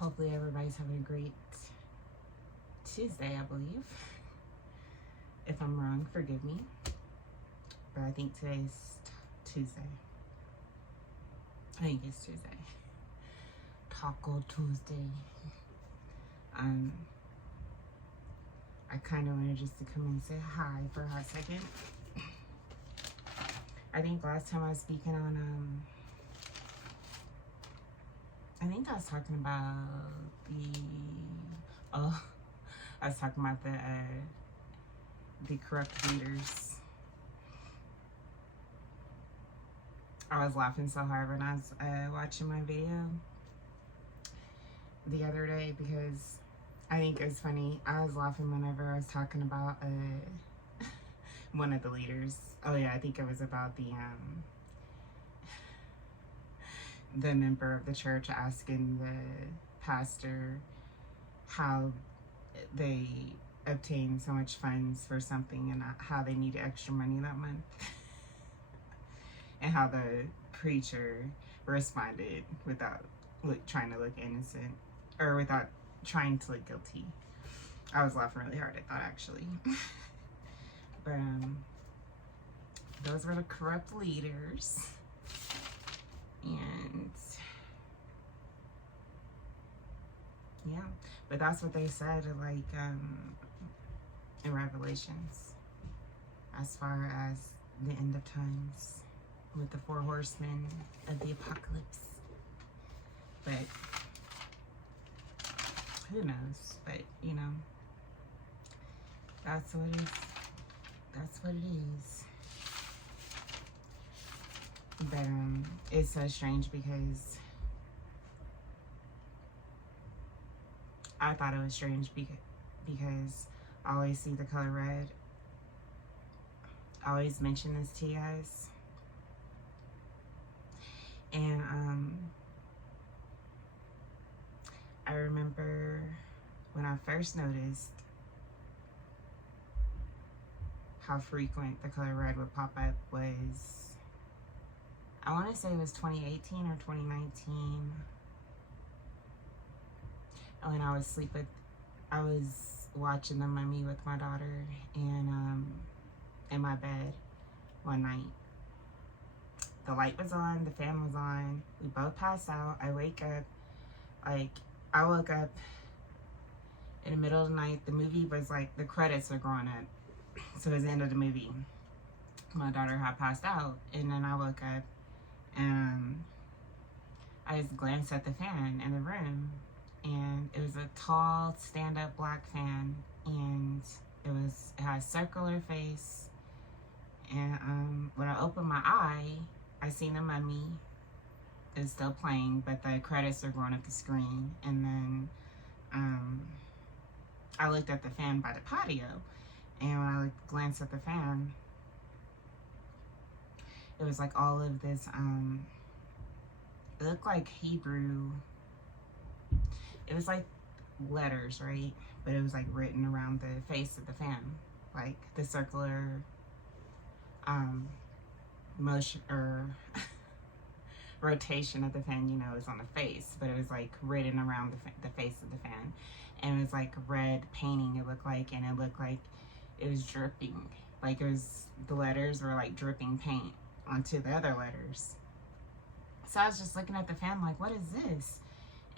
Hopefully everybody's having a great Tuesday, I believe. If I'm wrong, forgive me. But I think today's Tuesday. I think it's Tuesday. Taco Tuesday. I kind of wanted just to come and say hi for a hot second. I think last time I was speaking on, I think I was talking about I was talking about the corrupt leaders. I was laughing so hard when I was watching my video the other day because I think it was funny. I was laughing whenever I was talking about one of the leaders. Oh yeah, I think it was about the member of the church asking the pastor how they obtained so much funds for something and how they needed extra money that month. And how the preacher responded without trying to look innocent or without trying to look guilty. I was laughing really hard at that actually. But those were the corrupt leaders. And yeah, but that's what they said like in Revelations as far as the end of times with the 4 horsemen of the apocalypse. But who knows? But you know, that's what it is. That's what it is. But it's so strange because I thought it was strange because I always see the color red. I always mention this to you guys. And I remember when I first noticed how frequent the color red would pop up was, I want to say it was 2018 or 2019. When I was watching The Mummy with my daughter and in my bed one night. The light was on, the fan was on, we both passed out. I wake up, I woke up in the middle of the night. The movie was like, the credits were going up. So it was the end of the movie. My daughter had passed out, and then I woke up and I just glanced at the fan in the room, and it was a tall, stand-up black fan, and it had a circular face. And when I opened my eye, I seen The Mummy. It's still playing, but the credits are going up the screen. And then I looked at the fan by the patio, and when I glanced at the fan, it was like all of this, it looked like Hebrew. It was like letters, right? But it was like written around the face of the fan, like the circular motion or rotation of the fan, you know, is on the face, but it was like written around the face of the fan, and it was like red painting, it looked like, and it looked like it was dripping, like it was, the letters were like dripping paint onto the other letters. So I was just looking at the fan like, what is this?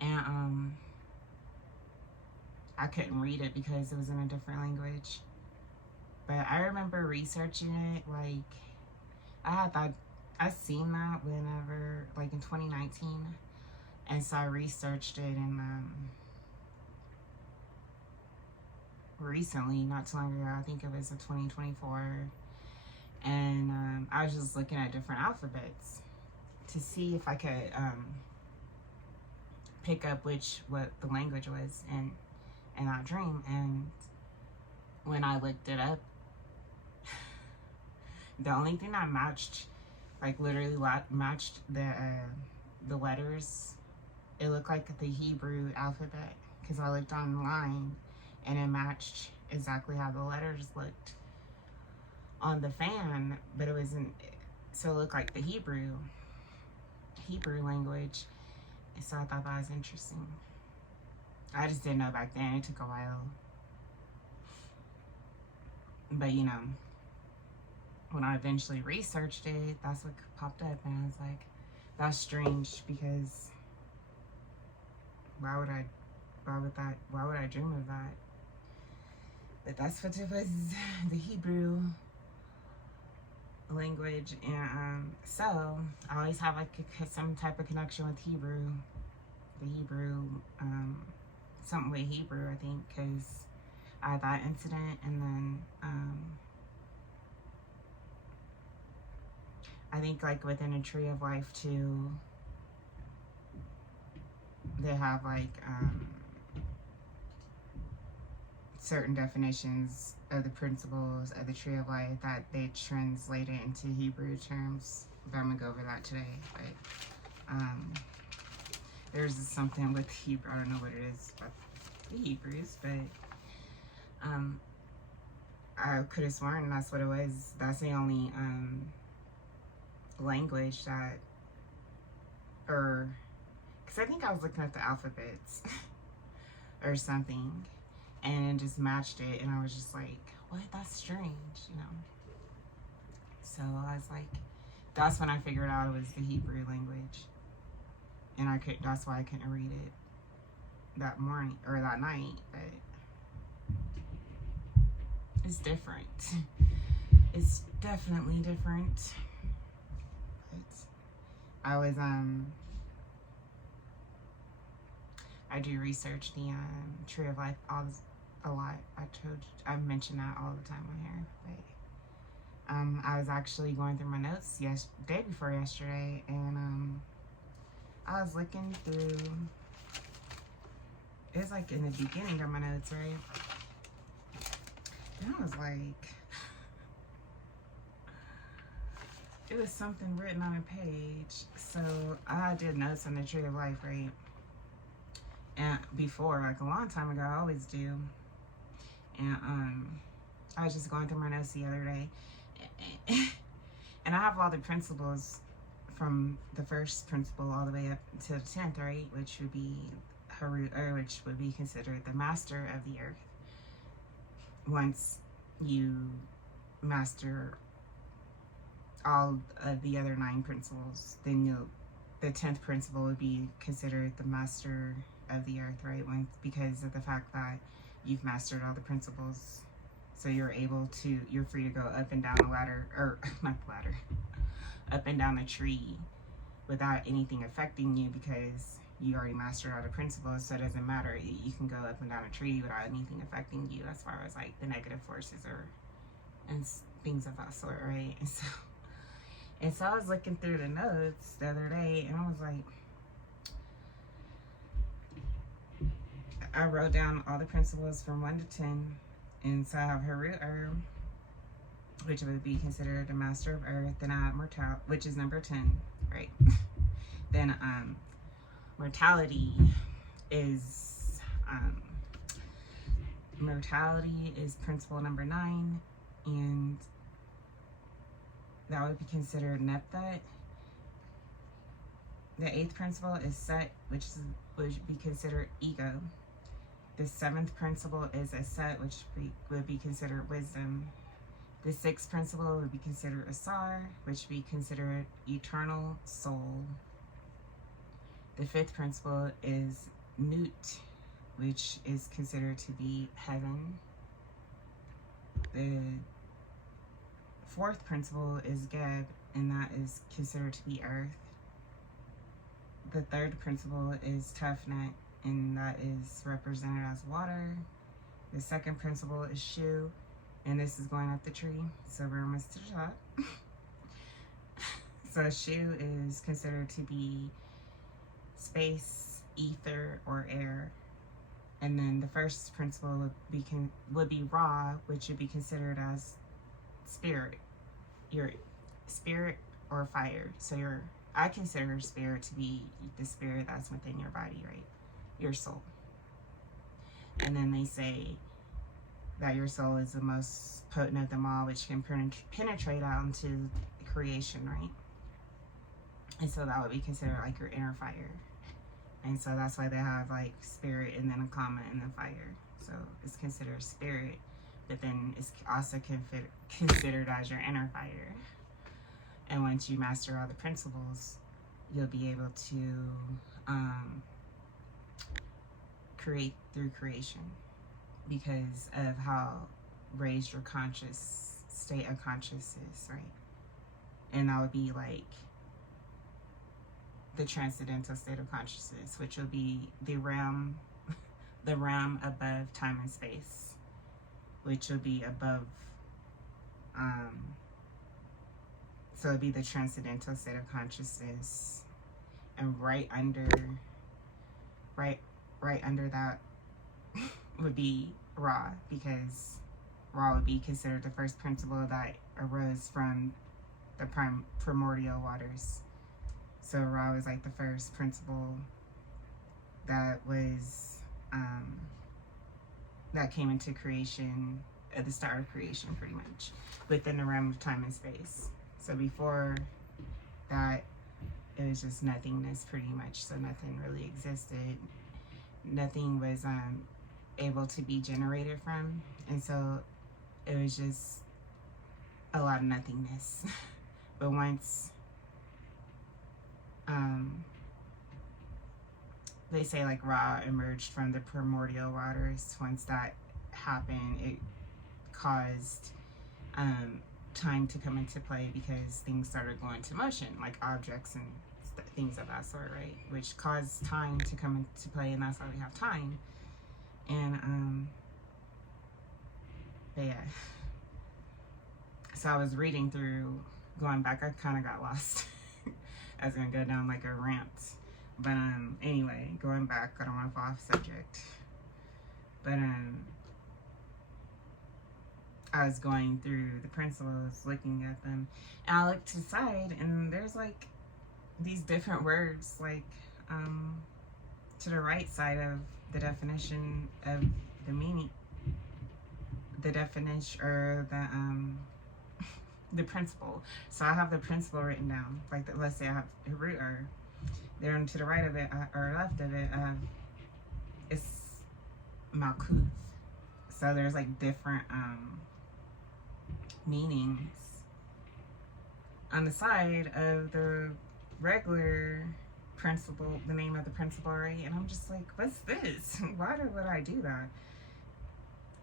And I couldn't read it because it was in a different language. But I remember researching it, like I had thought I'd seen that whenever, like in 2019, and so I researched it and recently, not too long ago, I think it was in 2024, and I was just looking at different alphabets to see if I could pick up what the language was in that dream. And when I looked it up, the only thing that matched, like literally matched the letters, it looked like the Hebrew alphabet, because I looked online and it matched exactly how the letters looked on the fan, but it wasn't, so it looked like the Hebrew language. And so I thought that was interesting. I just didn't know back then. It took a while. But, you know, when I eventually researched it, that's what popped up. And I was like, that's strange, because why would I dream of that? But that's what it was, the Hebrew language. And so I always have like some type of connection with Hebrew, the Hebrew, something with Hebrew, I think, because I had that incident. And then I think like within a Tree of Life too, they have like certain definitions of the principles of the Tree of Life that they translate it into Hebrew terms. But I'm gonna go over that today. But there's something with Hebrew. I don't know what it is about the Hebrews, but I could have sworn that's what it was. That's the only language that, or because I think I was looking at the alphabets or something, and it just matched it, and I was just like, what? That's strange, you know? So I was like, that's when I figured out it was the Hebrew language. And that's why I couldn't read it that morning, or that night, but it's different. It's definitely different. But I always, I do research the Tree of Life a lot. I mention that all the time on here. But I was actually going through my notes day before yesterday, and I was looking through. It was like in the beginning of my notes, right? And I was like, it was something written on a page. So I did notes on the Tree of Life, right? And before, like a long time ago, I always do. And I was just going through my notes the other day, and I have all the principles from the first principle all the way up to the 10th, right? Which would be which would be considered the master of the earth. Once you master all of the other 9 principles, then the 10th principle would be considered the master of the earth, right? Because of the fact that you've mastered all the principles, so you're free to go up and down the ladder, or not the ladder, up and down the tree without anything affecting you, because you already mastered all the principles. So it doesn't matter, you can go up and down a tree without anything affecting you, as far as like the negative forces and things of that sort, right? And so I was looking through the notes the other day, and I was like, I wrote down all the principles from 1 to 10, and so I have Haru which would be considered the master of earth. Then I have mortality, which is number 10, right? Then mortality is principle number 9, and that would be considered Nepthat. The 8th principle is Set, which would be considered ego. The 7th principle is a Set, which would be considered wisdom. The 6th principle would be considered Asar, which would be considered eternal soul. The 5th principle is Nut, which is considered to be heaven. The 4th principle is Geb, and that is considered to be earth. The 3rd principle is Tefnut, and that is represented as water. The 2nd principle is Shu, and this is going up the tree, so we're almost to the top. So Shu is considered to be space, ether, or air. And then the 1st principle would be Ra, which would be considered as spirit, your spirit or fire. So I consider spirit to be the spirit that's within your body, right? Your soul. And then they say that your soul is the most potent of them all, which can penetrate out into creation, right? And so that would be considered like your inner fire. And so that's why they have like spirit and then a comma and then fire. So it's considered spirit, but then it's also considered as your inner fire. And once you master all the principles, you'll be able to create through creation because of how raised your conscious state of conscious is, right? And that would be like the transcendental state of consciousness, which will be the realm above time and space, which will be above, so it'll be the transcendental state of consciousness, and right under that would be Ra, because Ra would be considered the first principle that arose from the primordial waters. So Ra was like the first principle that was that came into creation at the start of creation, pretty much within the realm of time and space. So before that, it was just nothingness, pretty much. So nothing really existed. Nothing was able to be generated from, and so it was just a lot of nothingness. But once they say like Ra emerged from the primordial waters, once that happened, it caused time to come into play because things started going into motion, like objects and things of that sort, right? Which caused time to come into play, and that's why we have time. And but yeah, so I was reading through, going back, I kind of got lost. I was gonna go down like a rant, but anyway, going back, I don't want to fall off subject, but I was going through the principles, looking at them, and I looked to the side, and there's like these different words, like to the right side of the definition of the meaning, the definition, or the principle. So I have the principle written down, like let's say I have a root, or then to the right of it or left of it, it's Malkuth. So there's like different meanings on the side of the regular principle, the name of the principle, right? And I'm just like, what's this? Why would I do that?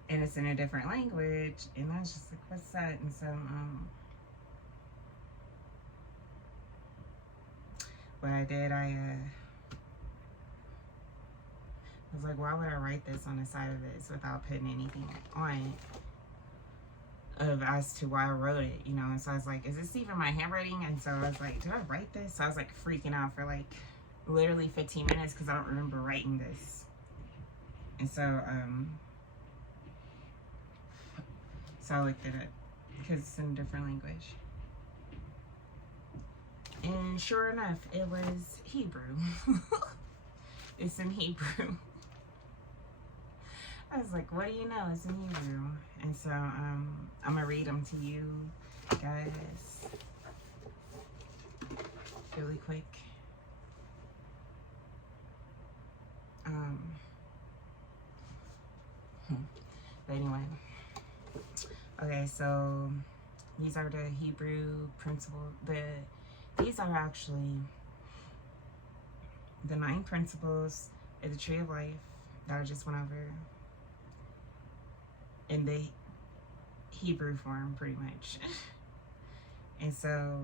And it's in a different language, and I was just like, what's that? And so what I did, I was like, why would I write this on the side of this without putting anything on it of as to why I wrote it, you know? And so I was like, is this even my handwriting? And so I was like, did I write this? So I was like freaking out for like literally 15 minutes because I don't remember writing this. And so so I looked at it because it's in a different language. And sure enough, it was Hebrew. It's in Hebrew. I was like, what do you know? It's in Hebrew. And so I'm gonna read them to you guys really quick. But anyway, okay, so these are the Hebrew principle. These are actually the 9 principles of the Tree of Life that I just went over in the Hebrew form, pretty much. And so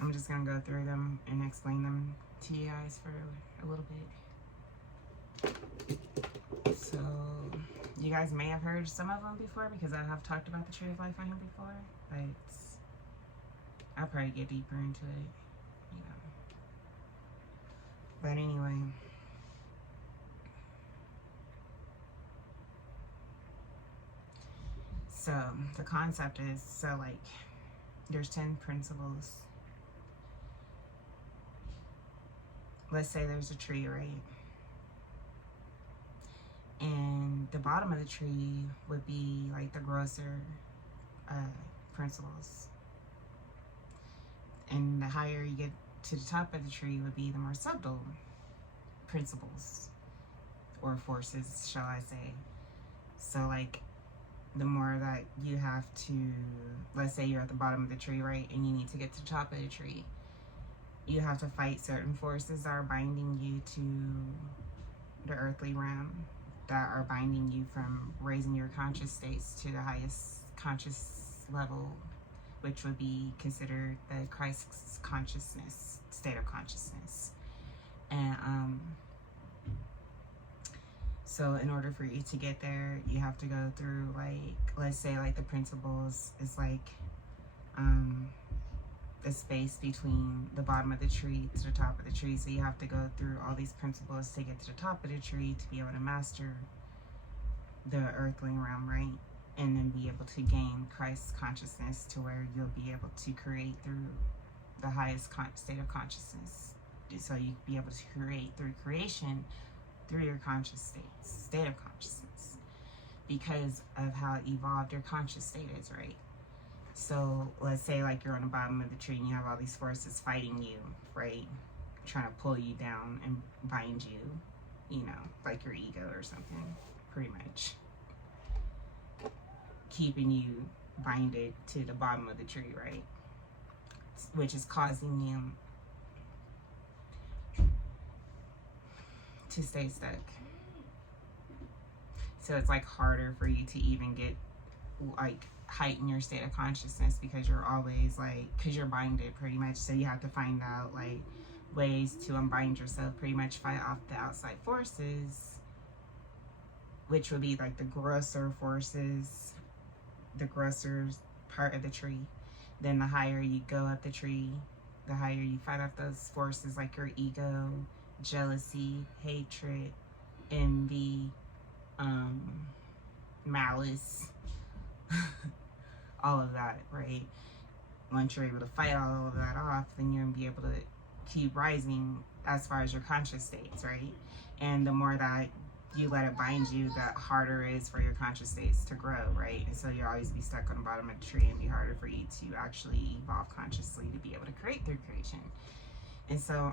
I'm just gonna go through them and explain them to you guys for a little bit. So you guys may have heard some of them before because I have talked about the Tree of Life on here before, but I'll probably get deeper into it, you know. But anyway, so the concept is, so like there's 10 principles. Let's say there's a tree, right? And the bottom of the tree would be like the grosser principles. And the higher you get to the top of the tree would be the more subtle principles or forces, shall I say. So like the more that you have to, let's say you're at the bottom of the tree, right, and you need to get to the top of the tree, you have to fight certain forces that are binding you to the earthly realm, that are binding you from raising your conscious states to the highest conscious level, which would be considered the Christ's consciousness, state of consciousness. And so in order for you to get there, you have to go through, like, let's say like the principles is like the space between the bottom of the tree to the top of the tree. So you have to go through all these principles to get to the top of the tree to be able to master the earthling realm, right? And then be able to gain Christ's consciousness to where you'll be able to create through the highest state of consciousness. So you be able to create through creation through your conscious state of consciousness, because of how evolved your conscious state is, right? So let's say like you're on the bottom of the tree and you have all these forces fighting you, right? Trying to pull you down and bind you, you know, like your ego or something, pretty much. Keeping you binded to the bottom of the tree, right? Which is causing you to stay stuck. So it's like harder for you to even get, like, heighten your state of consciousness, because you're always like, because you're binded pretty much. So you have to find out like ways to unbind yourself, pretty much fight off the outside forces, which would be like the grosser forces, the grosser part of the tree. Then the higher you go up the tree, the higher you fight off those forces, like your ego, jealousy, hatred, envy, malice, all of that, right? Once you're able to fight all of that off, then you're gonna be able to keep rising as far as your conscious states, right? And the more that you let it bind you, the harder it is for your conscious states to grow, right? And so you'll always be stuck on the bottom of the tree, and be harder for you to actually evolve consciously to be able to create through creation. And so,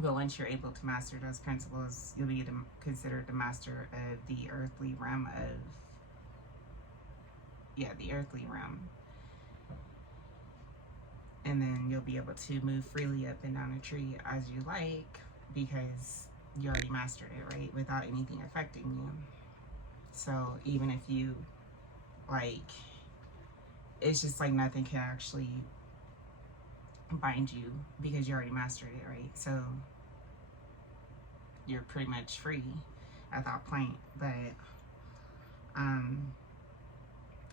but once you're able to master those principles, you'll be considered the master of the earthly realm the earthly realm. And then you'll be able to move freely up and down a tree as you like, because you already mastered it, right? Without anything affecting you. So even if you, like, it's just like nothing can actually bind you, because you already mastered it, right? So you're pretty much free at that point. But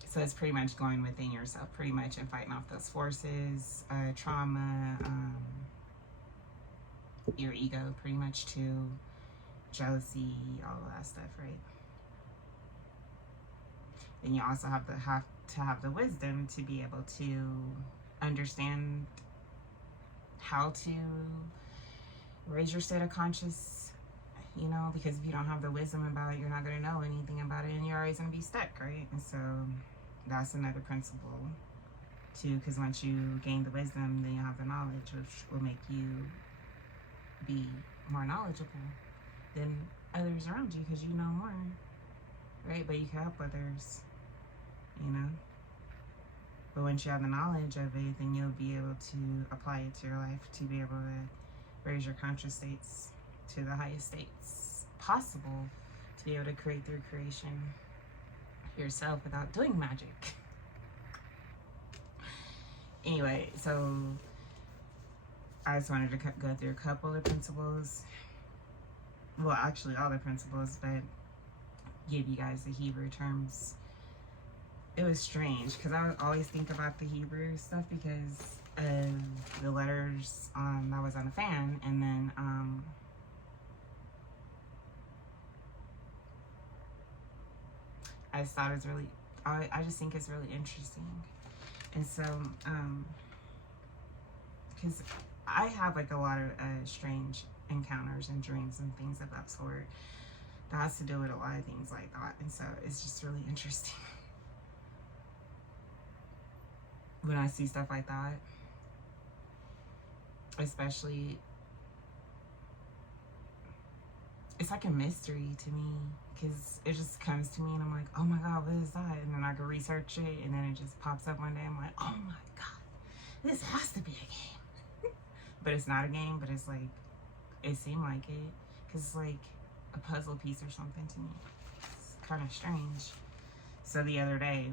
so it's pretty much going within yourself, pretty much, and fighting off those forces, trauma, your ego, pretty much too, jealousy, all of that stuff, right? Then you also have to have the wisdom to be able to understand how to raise your state of conscious, you know, because if you don't have the wisdom about it, you're not going to know anything about it, and you're always going to be stuck, right? And so that's another principle too, because once you gain the wisdom, then you have the knowledge, which will make you be more knowledgeable than others around you, because you know more, right? But you can help others, you know. But once you have the knowledge of it, then you'll be able to apply it to your life to be able to raise your conscious states to the highest states possible, to be able to create through creation yourself without doing magic. Anyway, so I just wanted to go through a couple of principles. Well, actually all the principles, but give you guys the Hebrew terms. It was strange, because I would always think about the Hebrew stuff because of the letters that was on the fan, and then I just thought it was really, I just think it's really interesting. And so, because I have like a lot of strange encounters and dreams and things of that sort that has to do with a lot of things like that. And so it's just really interesting when I see stuff like that, especially it's like a mystery to me, because it just comes to me and I'm like, oh my God, what is that? And then I go research it, and then it just pops up one day. I'm like, oh my God, this has to be a game. But it's not a game, but it's like, it seemed like it, because it's like a puzzle piece or something to me. It's kind of strange. So the other day,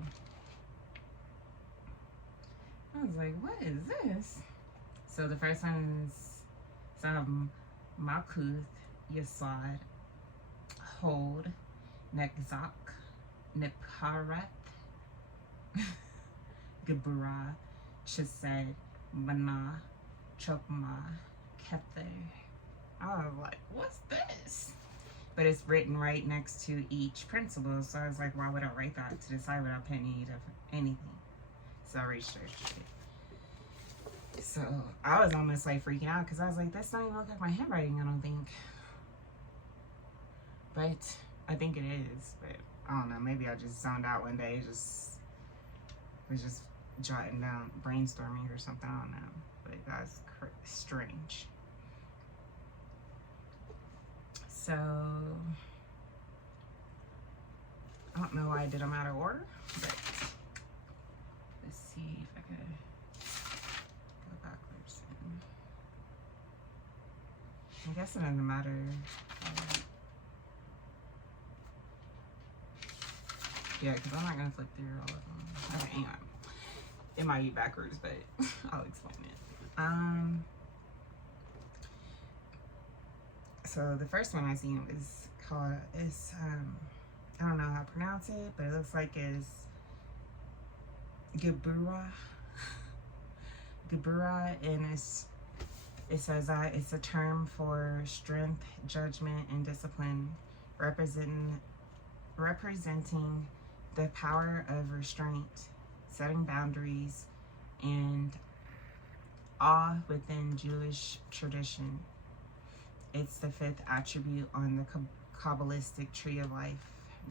I was like, what is this? So the first one is some Malkuth Yesod, Hold, Nekzak, Neparat, Geburah, Chesed, Mana, Chokma, Kether. I was like, what's this? But it's written right next to each principle. So I was like, why would I write that to the side without putting any of anything? So I researched it. So I was almost like freaking out, because I was like, this don't even look like my handwriting, I don't think. But I think it is. But I don't know, maybe I just zoned out one day, was just jotting down, brainstorming or something, I don't know. But that's strange. So I don't know why I did them out of order, but let's see if I could go backwards. I guess it doesn't matter. Yeah, because I'm not going to flip through all of them. Okay, hang on. It might be backwards, but I'll explain it. So the first one I seen is called, I don't know how to pronounce it, but it looks like it's Geburah. Geburah, and it says that it's a term for strength, judgment, and discipline, representing the power of restraint, setting boundaries, and awe within Jewish tradition. It's the fifth attribute on the Kabbalistic tree of life,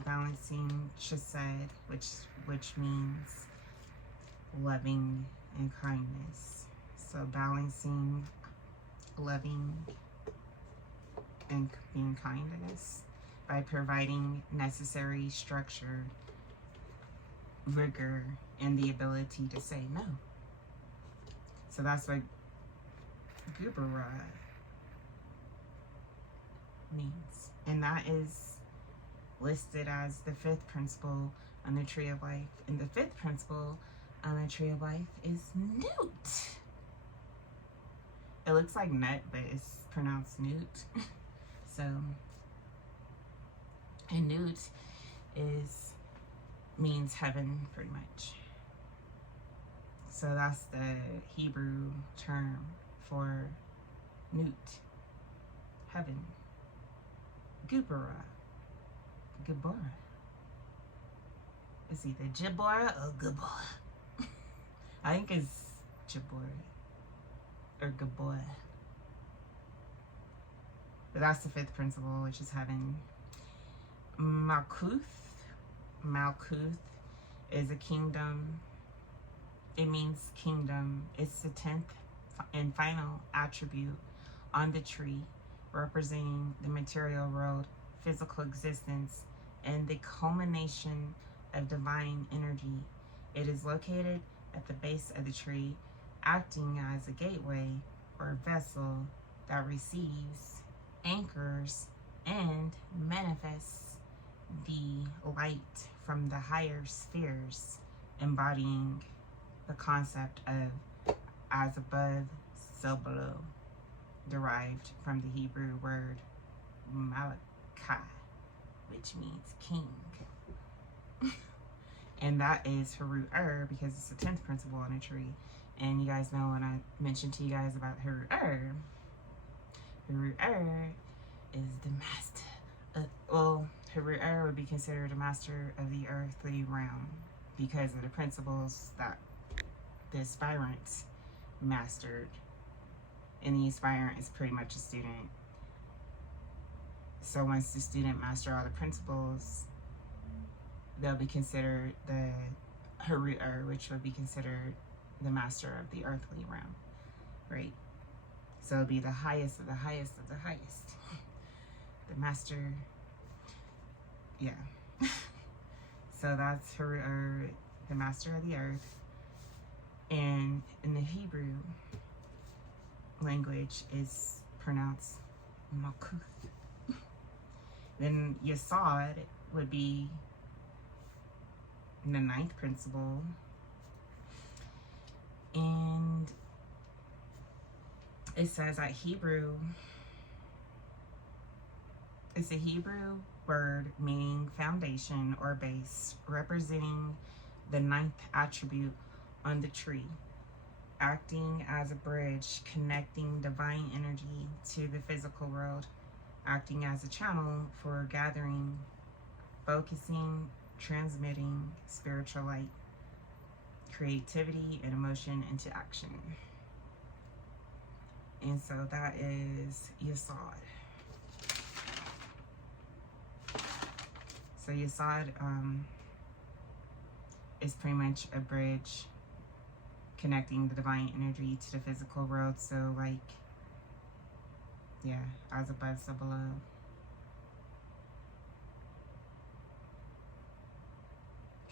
balancing chesed, which means loving and kindness. So balancing loving and being kindness by providing necessary structure, rigor, and the ability to say no. So that's what Geburah means. And that is listed as the fifth principle on the tree of life. And the fifth principle on the tree of life is newt. It looks like nut, but it's pronounced newt. So, and newt means heaven, pretty much. So that's the Hebrew term for newt, heaven. Geburah. It's either Jibora or Geburah. I think it's Jibora or Geburah. But that's the fifth principle, which is heaven. Malkuth is a kingdom. It means kingdom. It's the 10th and final attribute on the tree, representing the material world, physical existence, and the culmination of divine energy. It is located at the base of the tree, acting as a gateway or vessel that receives, anchors, and manifests the light from the higher spheres, embodying the concept of as above, so below, derived from the Hebrew word Malachi, which means king. And that is Haru-Ur, because it's the 10th principle on a tree. And you guys know when I mentioned to you guys about Haru-Ur, Haru-Ur is the master. Haru-Ur would be considered a master of the earthly realm because of the principles that the aspirant mastered. And the aspirant is pretty much a student. So once the student masters all the principles, they'll be considered the Haru-Ur, which would be considered the master of the earthly realm, right? So it'll be the highest of the highest of the highest. the master. Yeah. So that's her, the master of the earth. And in the Hebrew language, it's pronounced Malkuth. Then Yesod would be the ninth principle. And it says that it's a Hebrew word meaning foundation or base, representing the ninth attribute on the tree, acting as a bridge connecting divine energy to the physical world, acting as a channel for gathering, focusing, transmitting spiritual light, creativity, and emotion into action. And so that is Yesod. So Yesod is pretty much a bridge connecting the divine energy to the physical world. So like, yeah, as above, so below.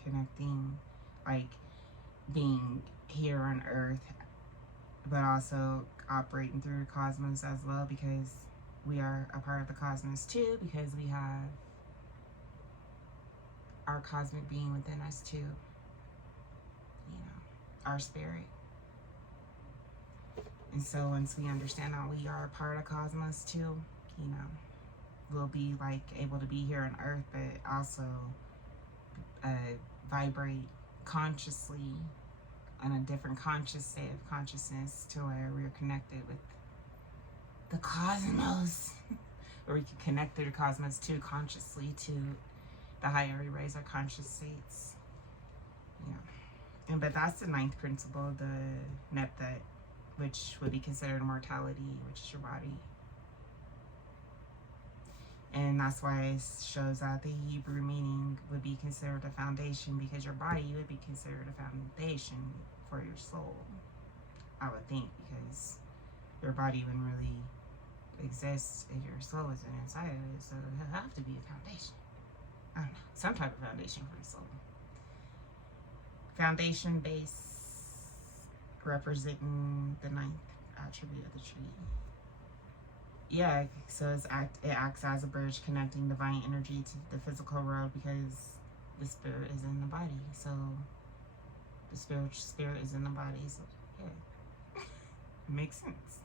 Connecting, like being here on Earth, but also operating through the cosmos as well, because we are a part of the cosmos too, because we have our cosmic being within us too, you know, our spirit. And so once we understand that we are a part of cosmos too, you know, we'll be like able to be here on Earth, but also vibrate consciously on a different conscious state of consciousness, to where we're connected with the cosmos, or we can connect through the cosmos too, consciously, to the higher we raise our conscious states. Yeah. But that's the ninth principle, the Neptet, which would be considered mortality, which is your body. And that's why it shows that the Hebrew meaning would be considered a foundation, because your body would be considered a foundation for your soul, I would think, because your body wouldn't really exist if your soul isn't inside of it. So it'll have to be a foundation. I don't know, some type of foundation for the soul. Foundation, base, representing the ninth attribute of the tree. Yeah, so it acts as a bridge connecting divine energy to the physical world, because the spirit is in the body. So the spirit is in the body. So yeah, it makes sense.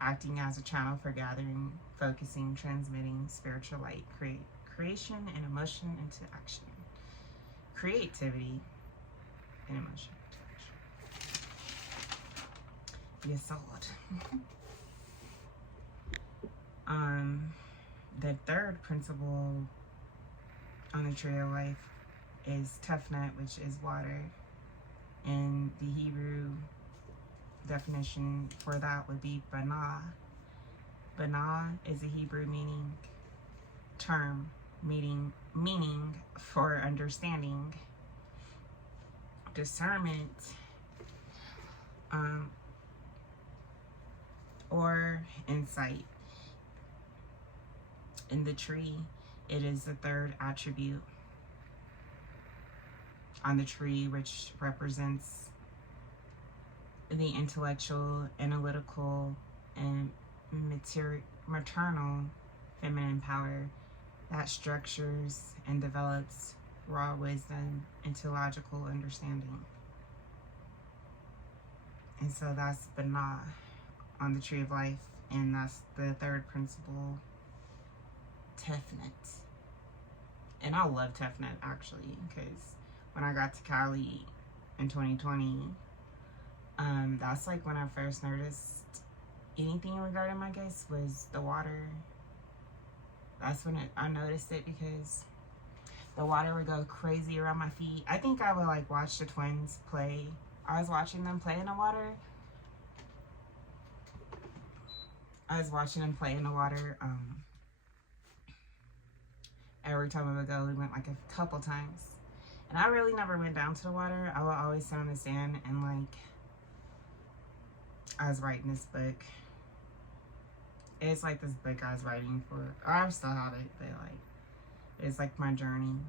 Acting as a channel for gathering, focusing, transmitting spiritual light, creation and emotion into action. Creativity and emotion into action. Yes, Lord. The third principle on the tree of life is Tefnut, which is water. And the Hebrew definition for that would be Banah. Banah is a Hebrew term meaning for understanding, discernment, or insight. In the tree, it is the third attribute on the tree, which represents the intellectual, analytical, and maternal feminine power that structures and develops raw wisdom into logical understanding. And so that's Banah on the tree of life, and that's the third principle, Tefnut. And I love Tefnut, actually, because when I got to Cali in 2020, that's like when I first noticed anything regarding my case was the water. That's when I noticed it, because the water would go crazy around my feet. I think I would like watch the twins play. I was watching them play in the water. Every time I would go, we went like a couple times. And I really never went down to the water. I would always sit on the sand, and like, I was writing this book It's like this book I was writing for, or I still have it, but like it's like my journey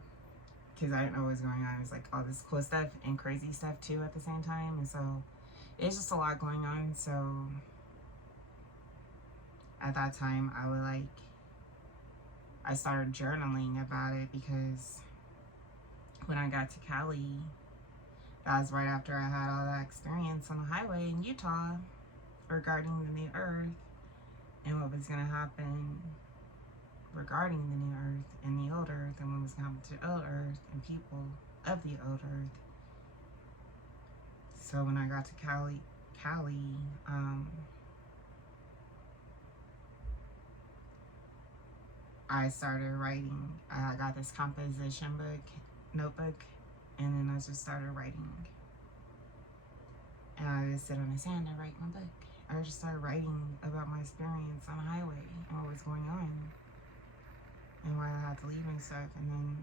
because I didn't know what was going on. It's like all this cool stuff and crazy stuff too at the same time, and so it's just a lot going on. So at that time, I started journaling about it because when I got to Cali, that was right after I had all that experience on the highway in Utah regarding the new earth and what was going to happen regarding the new earth and the old earth and what was going to happen to the old earth and people of the old earth. So when I got to Cali, I started writing. I got this composition notebook, and then I just started writing. And I just sit on the sand and write my book. I just started writing about my experience on the highway and what was going on and why I had to leave and stuff. And then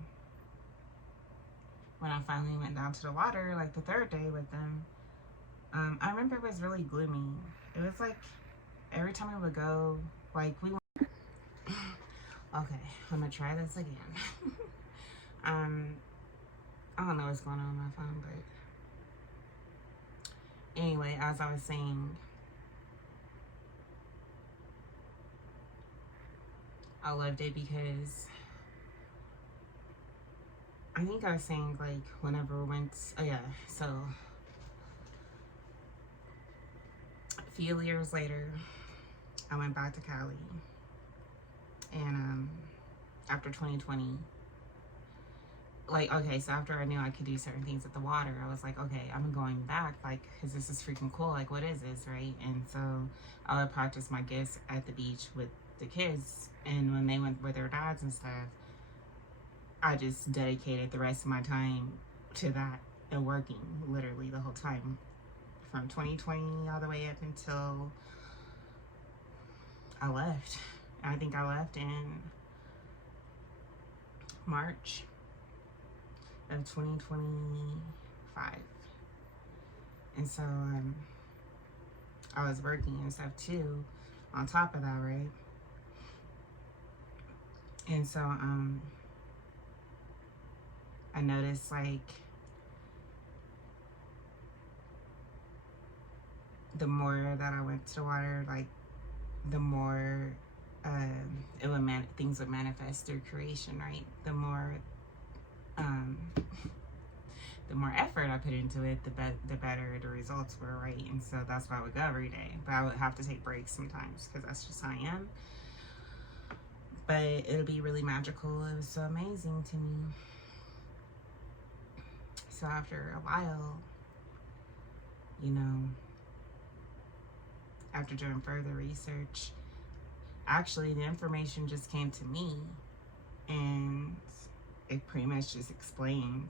when I finally went down to the water, like the third day with them, I remember it was really gloomy. It was like every time we would go, like we went. Okay, I'm gonna try this again. I don't know what's going on my phone, but anyway, as I was saying, I loved it because I think I was saying like whenever we went, oh yeah, so a few years later, I went back to Cali, and after 2020, like, okay, so after I knew I could do certain things at the water, I was like, okay, I'm going back, like, because this is freaking cool, like, what is this, right? And so I would practice my gifts at the beach with the kids, and when they went with their dads and stuff, I just dedicated the rest of my time to that and working literally the whole time from 2020 all the way up until I left. I think I left in March of 2025. And so I was working and stuff too on top of that, right? And so I noticed like the more that I went to the water, like the more things would manifest through creation, right? The more effort I put into it, the better the results were, right? And so that's why I would go every day. But I would have to take breaks sometimes because that's just how I am. But it'll be really magical. It was so amazing to me. So after a while, you know, after doing further research, actually the information just came to me and it pretty much just explained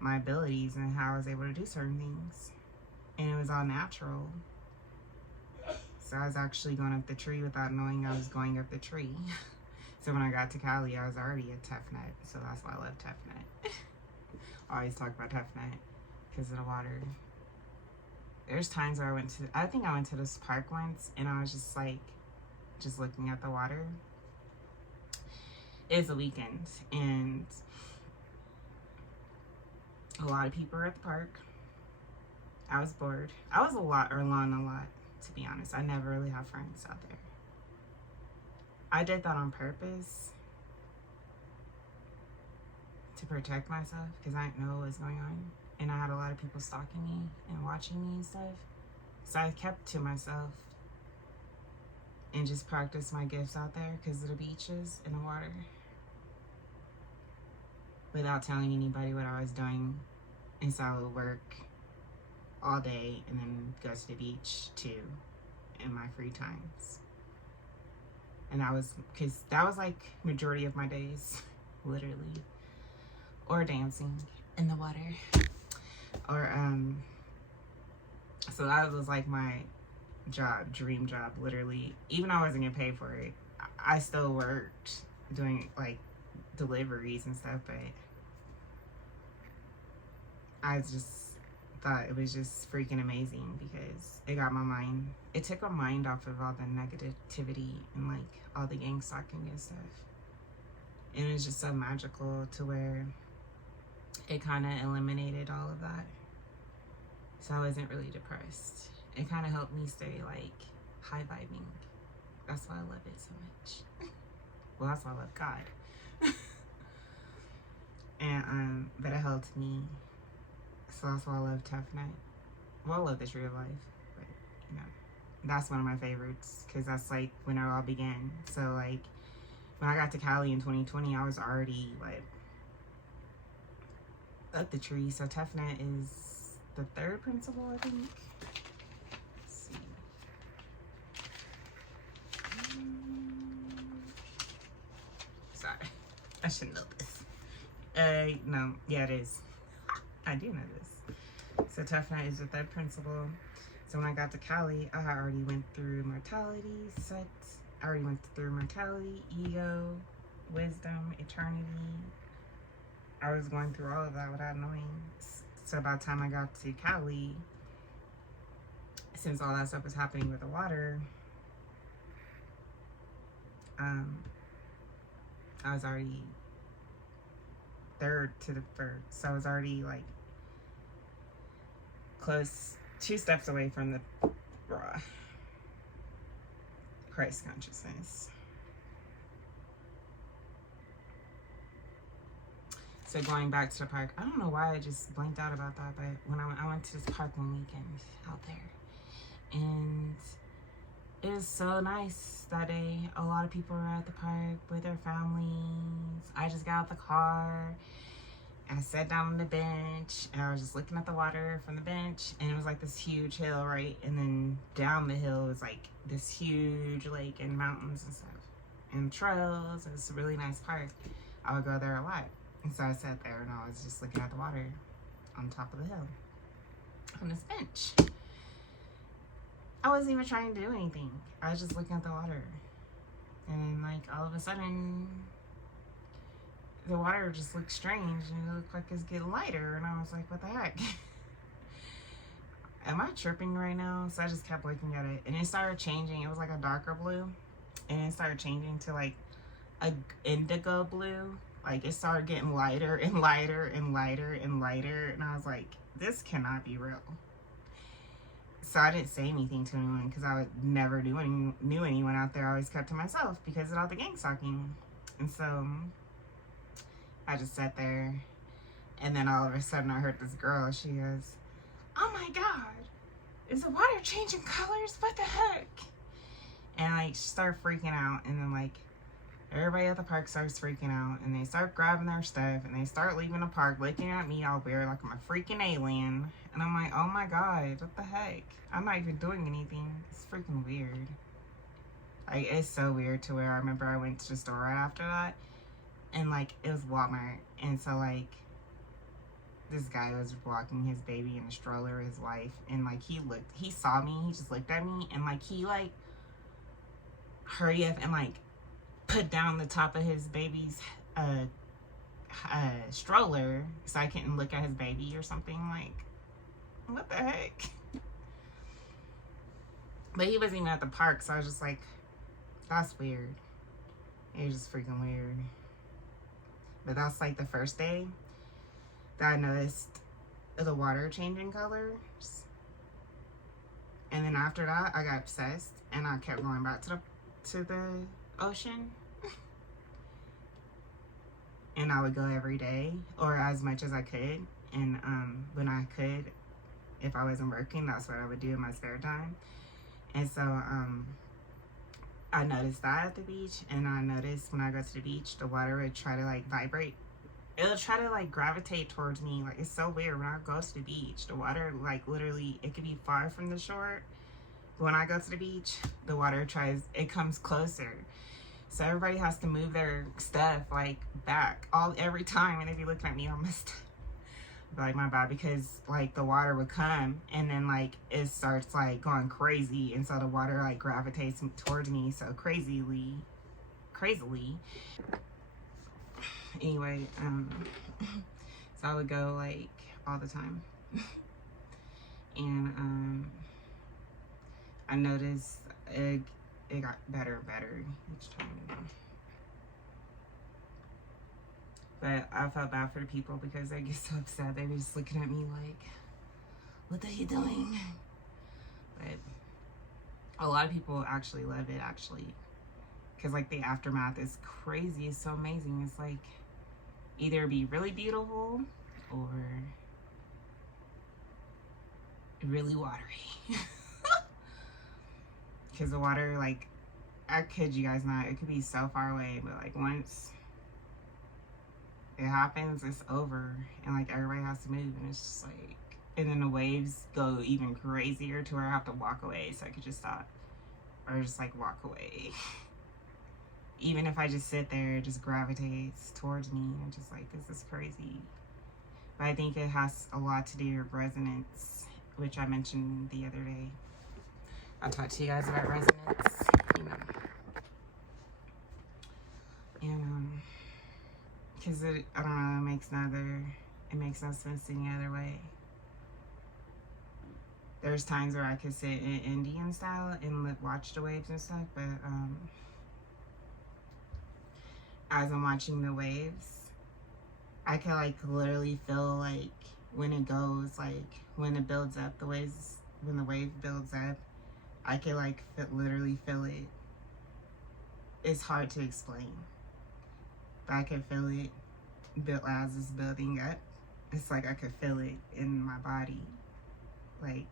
my abilities and how I was able to do certain things. And it was all natural. So I was actually going up the tree without knowing I was going up the tree. So when I got to Cali, I was already a tough nut. So that's why I love tough nut. I always talk about tough nut because of the water. There's times where I think I went to this park once and I was just like, just looking at the water. It's a weekend and a lot of people were at the park. I was bored. I was alone a lot, to be honest. I never really have friends out there. I did that on purpose to protect myself because I didn't know what was going on. And I had a lot of people stalking me and watching me and stuff. So I kept to myself and just practiced my gifts out there because of the beaches and the water without telling anybody what I was doing. And so I would work all day and then go to the beach too in my free times. And that was like majority of my days, literally. Or dancing in the water. Or so that was like my dream job, literally. Even though I wasn't getting paid for it, I still worked doing like deliveries and stuff, but I just thought it was just freaking amazing because it took my mind off of all the negativity and like all the gang stalking and stuff. And it was just so magical to where it kind of eliminated all of that. So I wasn't really depressed. It kind of helped me stay like high vibing. That's why I love it so much. Well, that's why I love God. And but it helped me. So that's why I love Tough Nut. Well, I love The Tree of Life, but you know, that's one of my favorites because that's like when it all began. So like when I got to Cali in 2020, I was already like up the tree. So Tough Nut is the third principle, I think. Let's see. Sorry, I should know this. No, yeah, it is. I do know this. So Tough Nut is the third principle. So when I got to Cali, I already went through mortality, sets. I already went through mortality, ego, wisdom, eternity. I was going through all of that without knowing. So by the time I got to Cali, since all that stuff was happening with the water, I was already third to the first. So I was already like close, 2 steps away from the raw Christ consciousness. So going back to the park, I don't know why I just blanked out about that, but when I went to this park one weekend out there, and it was so nice that day. A lot of people were at the park with their families. I just got out the car, I sat down on the bench, and I was just looking at the water from the bench, and it was like this huge hill, right? And then down the hill was like this huge lake and mountains and stuff, and trails. It was a really nice park. I would go there a lot. And so I sat there and I was just looking at the water on top of the hill on this bench. I wasn't even trying to do anything. I was just looking at the water. And like all of a sudden, the water just looked strange and it looked like it's getting lighter. And I was like, what the heck? Am I tripping right now? So I just kept looking at it. And it started changing. It was like a darker blue. And it started changing to like a indigo blue. Like it started getting lighter and lighter and lighter and lighter. And I was like, this cannot be real. So I didn't say anything to anyone because I never knew anyone out there. I always kept to myself because of all the gang stalking. And so I just sat there. And then all of a sudden I heard this girl. She goes, oh my God, is the water changing colors? What the heck? And like she started freaking out. And then like everybody at the park starts freaking out, and they start grabbing their stuff, and they start leaving the park, looking at me all weird like I'm a freaking alien. And I'm like, oh my God, what the heck? I'm not even doing anything. It's freaking weird. Like, it's so weird to where I remember I went to the store right after that, and like, it was Walmart, and so like, this guy was walking his baby in a stroller, his wife, and like, he saw me, he just looked at me, and like, he like, hurry up and like, put down the top of his baby's stroller so I couldn't look at his baby or something. Like, what the heck? But he wasn't even at the park, so I was just like, that's weird. It was just freaking weird. But that's like the first day that I noticed the water changing colors. And then after that, I got obsessed and I kept going back to the ocean. And I would go every day or as much as I could. And when I could, if I wasn't working, that's what I would do in my spare time. And so I noticed that at the beach. And I noticed when I go to the beach, the water would try to like vibrate. It'll try to like gravitate towards me. Like, it's so weird. When I go to the beach, the water like literally, it could be far from the shore. But when I go to the beach, the water it comes closer. So everybody has to move their stuff like back every time, and they'd be looking at me almost like my bad, because like the water would come and then like it starts like going crazy, and so the water like gravitates towards me so crazily. Anyway, so I would go like all the time. And I noticed it got better and better each time. But I felt bad for the people because they get so upset. They were just looking at me like, what are you doing? But a lot of people actually love it, actually. Because, like, the aftermath is crazy. It's so amazing. It's like either be really beautiful or really watery. Because the water, like, I kid you guys not, it could be so far away, but, like, once it happens, it's over. And, like, everybody has to move. And it's just like, and then the waves go even crazier to where I have to walk away so I could just stop. Or just, like, walk away. Even if I just sit there, it just gravitates towards me. I'm just like, this is crazy. But I think it has a lot to do with resonance, which I mentioned the other day. I'll talk to you guys about resonance, you know. And, because I don't know, it makes no sense any other way. There's times where I could sit in Indian style and watch the waves and stuff, but, as I'm watching the waves, I can, like, literally feel, like, when it goes, like, when it builds up, when the wave builds up, I can, like, literally feel it. It's hard to explain, but I can feel it as it's building up. It's like I could feel it in my body, like,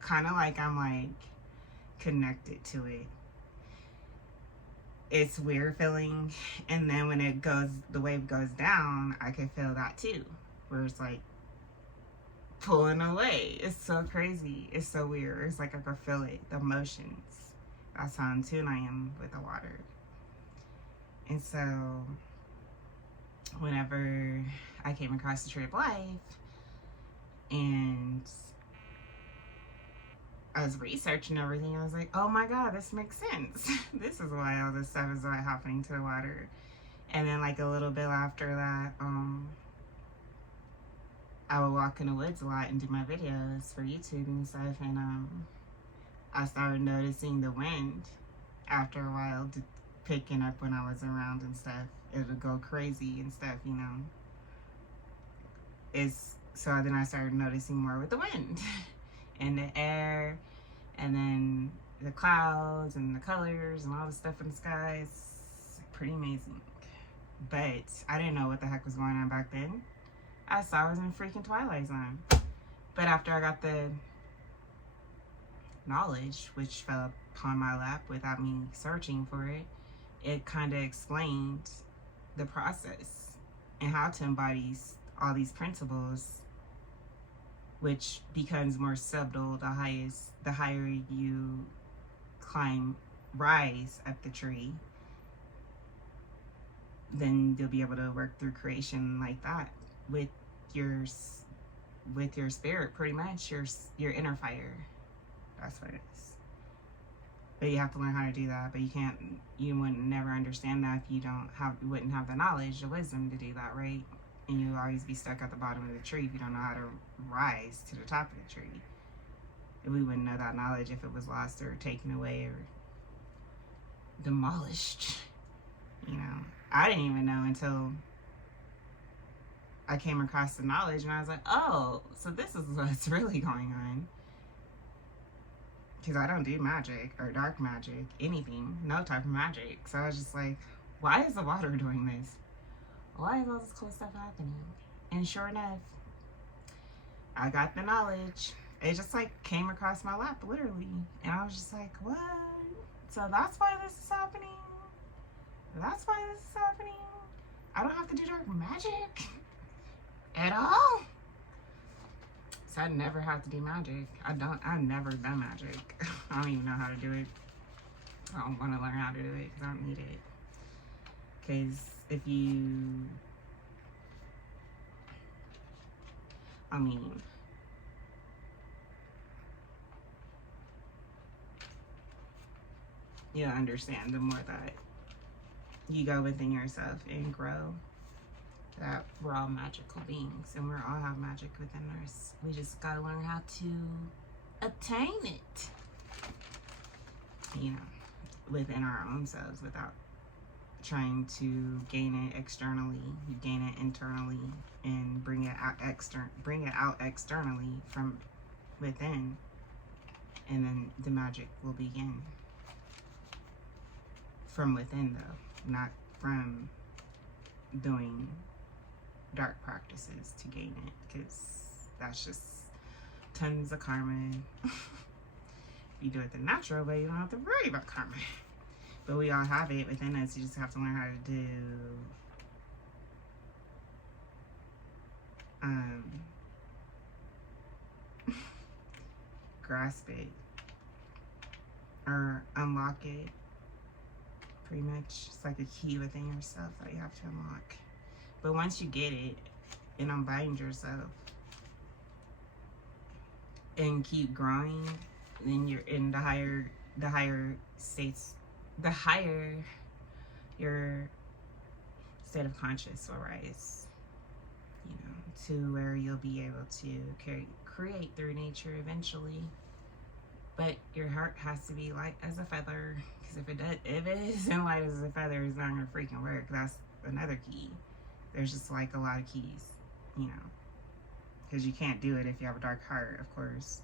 kind of like I'm, like, connected to it. It's weird feeling. And then when the wave goes down, I can feel that too, where it's like pulling away. It's so crazy. It's so weird. It's like I can feel it, the emotions. That's how in tune I am with the water. And so whenever I came across the Tree of Life and I was researching everything, I was like, oh my God, this makes sense. This is why all this stuff is happening to the water. And then, like, a little bit after that, I would walk in the woods a lot and do my videos for YouTube and stuff. And I started noticing the wind after a while, picking up when I was around and stuff. It would go crazy and stuff, you know. So then I started noticing more with the wind. And the air, and then the clouds and the colors and all the stuff in the sky. It's pretty amazing. But I didn't know what the heck was going on back then. I thought I was in freaking Twilight Zone. But after I got the knowledge, which fell upon my lap without me searching for it, it kind of explained the process and how to embody all these principles, which becomes more subtle the higher you rise up the tree. Then you'll be able to work through creation like that with your spirit, pretty much your inner fire. That's what it is. But you have to learn how to do that. But you wouldn't never understand that if you wouldn't have the knowledge, the wisdom to do that, right? And you'll always be stuck at the bottom of the tree if you don't know how to rise to the top of the tree. We wouldn't know that knowledge if it was lost or taken away or demolished. You know, I didn't even know until I came across the knowledge and I was like, oh, so this is what's really going on. Because I don't do magic or dark magic, anything, no type of magic. So I was just like, why is the water doing this? Why is all this cool stuff happening? And sure enough, I got the knowledge. It just, like, came across my lap, literally. And I was just like, what? So that's why this is happening? That's why this is happening? I don't have to do dark magic at all? So I never have to do magic. I've never done magic. I don't even know how to do it. I don't want to learn how to do it because I don't need it. Because you'll understand the more that you go within yourself and grow, that we're all magical beings and we all have magic within us. We just gotta learn how to obtain it, you know, within our own selves without trying to gain it externally. You gain it internally and bring it out externally from within, and then the magic will begin from within, though, not from doing dark practices to gain it, because that's just tons of karma. If you do it the natural way, you don't have to worry about karma. But we all have it within us. You just have to learn how to do grasp it or unlock it. Pretty much, it's like a key within yourself that you have to unlock. But once you get it and unbind yourself and keep growing, then you're in the higher states, the higher your state of conscious will rise, you know, to where you'll be able to create through nature eventually. But your heart has to be light as a feather, because if it isn't light as a feather, it's not gonna freaking work. That's another key. There's just like a lot of keys, you know, because you can't do it if you have a dark heart, of course.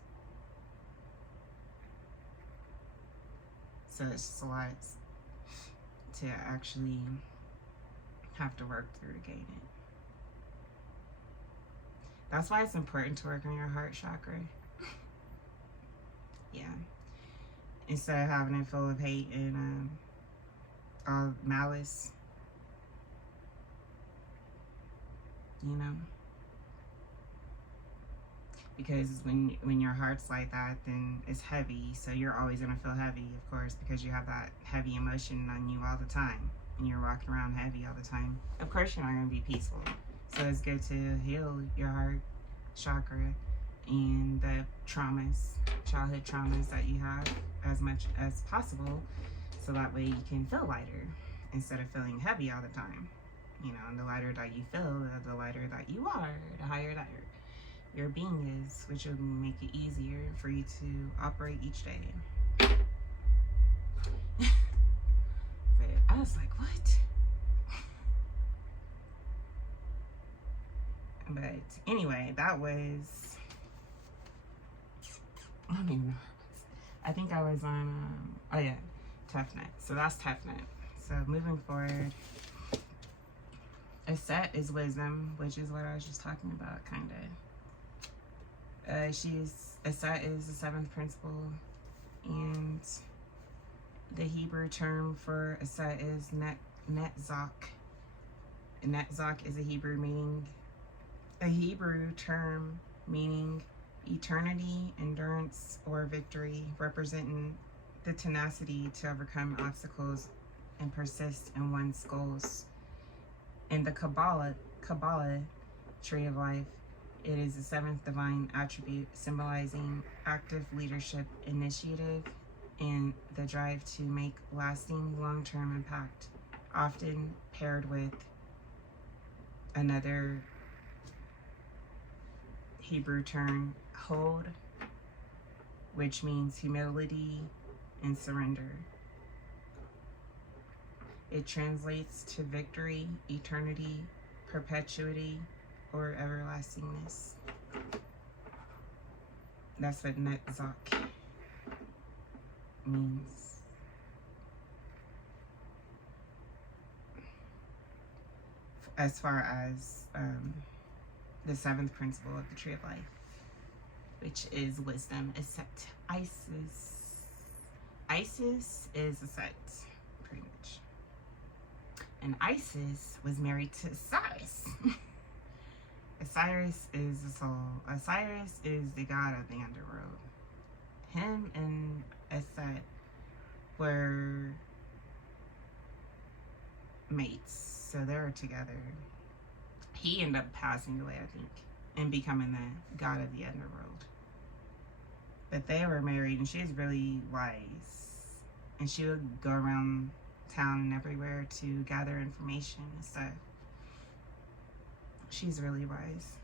So it's just a lot to actually have to work through to gain it. That's why it's important to work on your heart chakra. Yeah. Instead of having it full of hate and all malice, you know. Because when your heart's like that, then it's heavy. So you're always gonna feel heavy, of course, because you have that heavy emotion on you all the time, and you're walking around heavy all the time. Of course, you're not gonna be peaceful. So it's good to heal your heart chakra and the traumas, childhood traumas that you have as much as possible, so that way you can feel lighter instead of feeling heavy all the time. You know, and the lighter that you feel, the lighter that you are, the higher that your being is, which will make it easier for you to operate each day. But I was like, what? But anyway, that was, I don't even know. I think I was on, oh yeah, Tough Nut. So that's Tough Nut. So moving forward, Aset is wisdom, which is what I was just talking about, kind of. Aset is the seventh principle, and the Hebrew term for Aset is Netzach. Netzach is a Hebrew term meaning eternity, endurance, or victory, representing the tenacity to overcome obstacles and persist in one's goals. In the Kabbalah tree of life, it is the seventh divine attribute, symbolizing active leadership, initiative, and the drive to make lasting long-term impact, often paired with another Hebrew term, Hod, which means humility and surrender. It translates to victory, eternity, perpetuity, or everlastingness. That's what Netzach means. As far as the seventh principle of the tree of life, which is wisdom, except Isis is Aset, pretty much. And Isis was married to Osiris. Osiris is the soul. Osiris is the god of the underworld. Him and Aset were mates, so they were together. He ended up passing away, I think, and becoming the god of the underworld. But they were married, and she's really wise. And she would go around town and everywhere to gather information and stuff. She's really wise.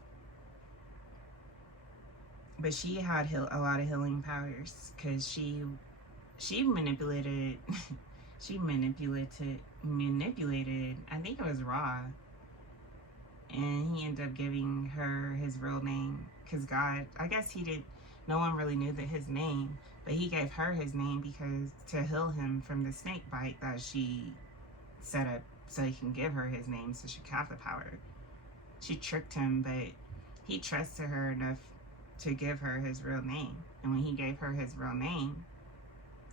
but she had a lot of healing powers because she manipulated she manipulated I think it was Ra, and he ended up giving her his real name because God, I guess he did, no one really knew that his name, but he gave her his name because to heal him from the snake bite that she set up so he can give her his name so she could have the power. She tricked him, but he trusted her enough to give her his real name. And when he gave her his real name,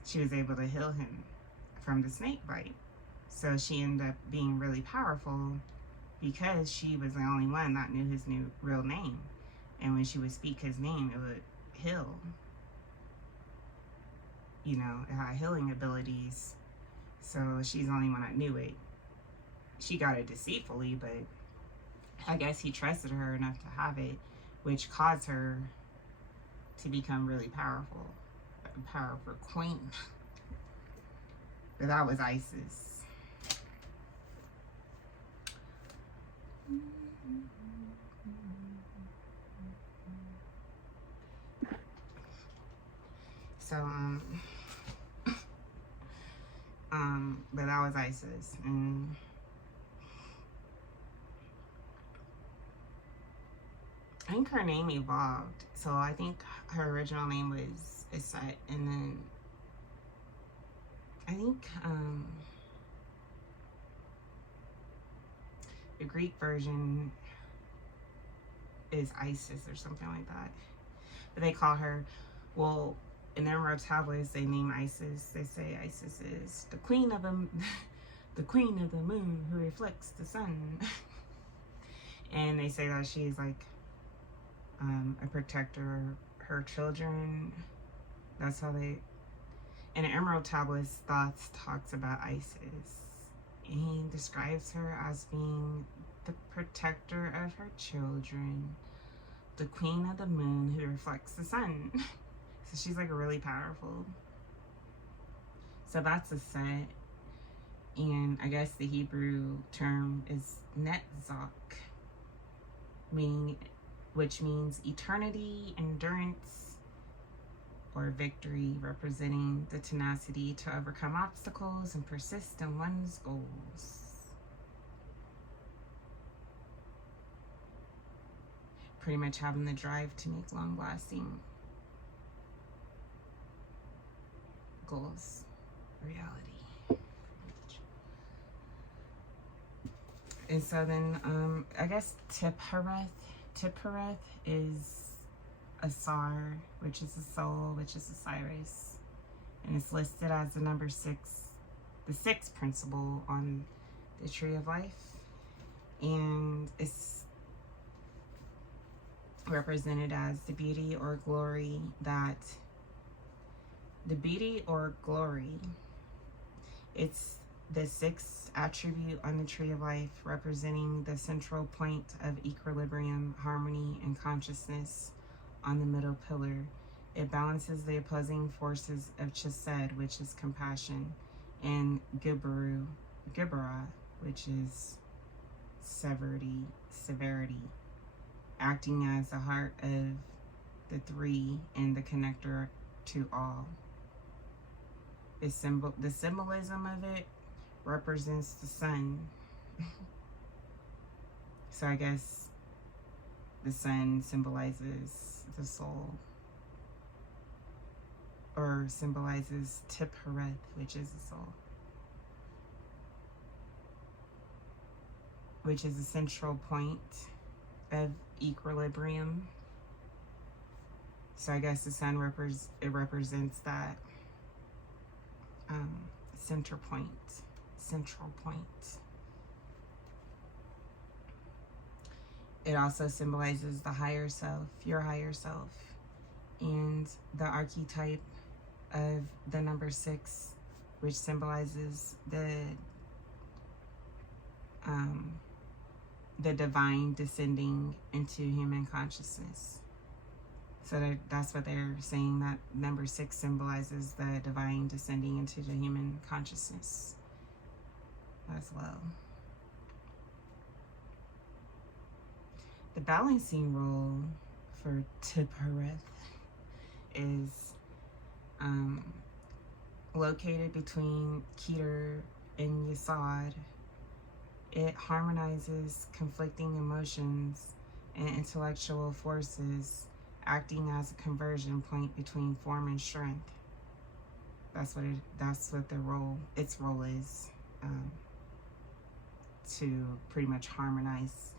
she was able to heal him from the snake bite. So she ended up being really powerful because she was the only one that knew his real name. And when she would speak his name, it would heal. You know, it had healing abilities. So she's the only one that knew it. She got it deceitfully, but I guess he trusted her enough to have it, which caused her to become really powerful. A powerful queen. But that was Isis. So, but that was Isis. And I think her name evolved. So I think her original name was Iset, and then I think the Greek version is Isis or something like that. But they call her, well, in their Emerald tablets, they name Isis. They say Isis is the queen of the moon who reflects the sun. And they say that she's like a protector of her children. That's how they. In the Emerald tablets, Thoth talks about Isis. And he describes her as being the protector of her children, the queen of the moon who reflects the sun. So she's like really powerful. So that's a set. And I guess the Hebrew term is Netzach, which means eternity, endurance, or victory, representing the tenacity to overcome obstacles and persist in one's goals. Pretty much having the drive to make long-lasting goals reality. And so then, I guess Tiphareth is Asar, which is the soul, which is Osiris. And it's listed as the number 6, the 6th principle on the Tree of Life. And it's represented as the beauty or glory it's the 6th attribute on the Tree of Life, representing the central point of equilibrium, harmony, and consciousness on the middle pillar. It balances the opposing forces of Chesed, which is compassion, and Gibara, which is severity, acting as the heart of the 3 and the connector to all. The symbolism of it represents the sun. So I guess the sun symbolizes the soul, or symbolizes Tiphareth, which is the soul, which is the central point of equilibrium. So I guess the sun represents that central point. It also symbolizes the higher self, your higher self, and the archetype of the number 6, which symbolizes the divine descending into human consciousness. So that's what they're saying, that number 6 symbolizes the divine descending into the human consciousness as well. The balancing role for Tiphareth is located between Keter and Yesod. It harmonizes conflicting emotions and intellectual forces, acting as a conversion point between form and strength. That's what its role is, to pretty much harmonize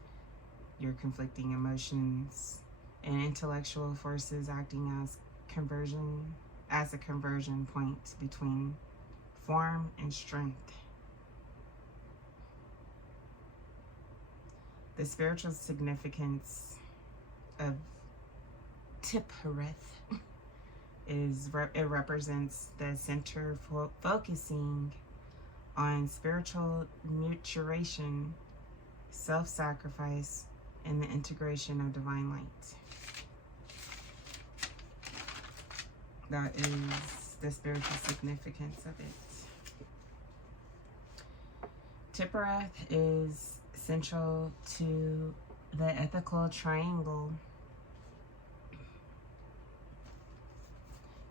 your conflicting emotions and intellectual forces, acting as a conversion point between form and strength. The spiritual significance of Tiphereth it represents the center focusing on spiritual maturation, self-sacrifice, and the integration of divine light. That is the spiritual significance of it. Tiphereth is central to the ethical triangle.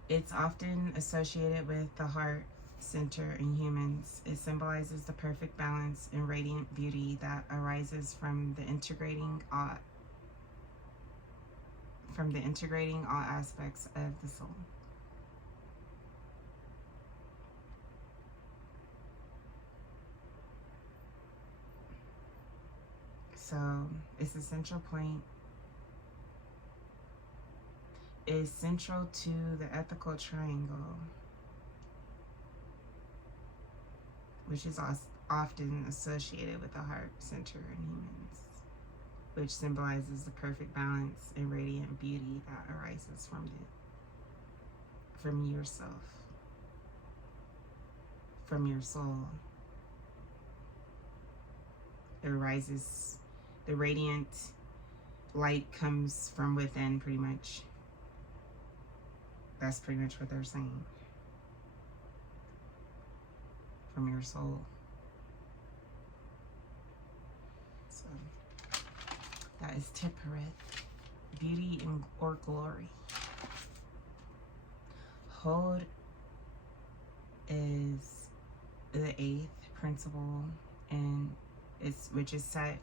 It's often associated with the heart center in humans. It symbolizes the perfect balance and radiant beauty that arises from the integrating all aspects of the soul. So its essential point is central to the ethical triangle, which is often associated with the heart center in humans, which symbolizes the perfect balance and radiant beauty that arises from yourself, from your soul. It arises, the radiant light comes from within, pretty much. That's pretty much what they're saying. From your soul. So that is Tiphereth, beauty or glory. Hod is the 8th principle, and which is Set,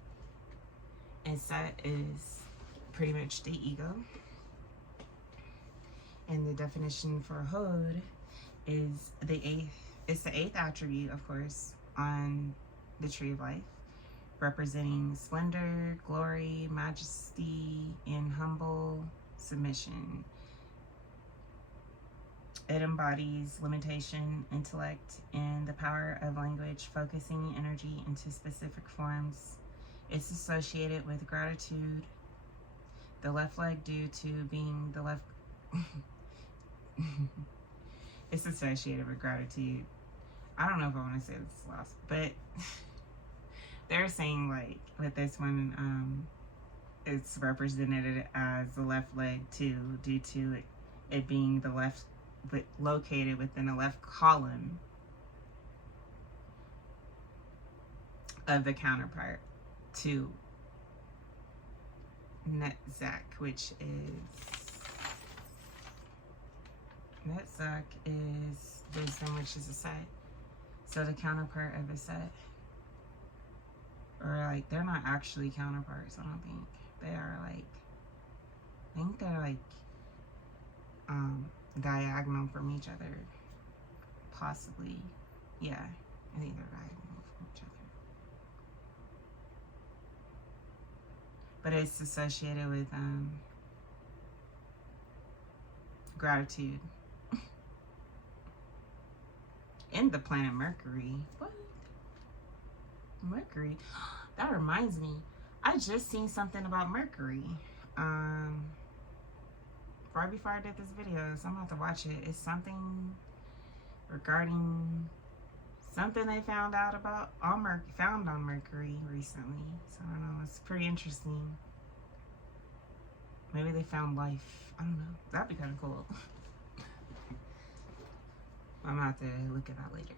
and Set is pretty much the ego. And the definition for Hod is it's the 8th attribute, of course, on the tree of life, representing splendor, glory, majesty, and humble submission. It embodies limitation, intellect, and the power of language, focusing energy into specific forms. It's associated with gratitude, the left leg due to being the left... It's associated with gratitude. I don't know if I want to say this last, but they're saying, like, with this one, it's represented as the left leg too, due to it being the left, but located within the left column of the counterpart to Netzach, which is Netzach is wisdom, which is a Set. So the counterpart of a Set, or like, they're not actually counterparts, I don't think. They are like, I think they're like diagonal from each other, possibly. Yeah, I think they're diagonal from each other. But it's associated with gratitude. And the planet Mercury. What? Mercury? That reminds me, I just seen something about Mercury. Right before I did this video, so I'm gonna have to watch it. It's something regarding something they found out about found on Mercury recently. So I don't know, it's pretty interesting. Maybe they found life. I don't know. That'd be kind of cool. I'm gonna have to look at that later.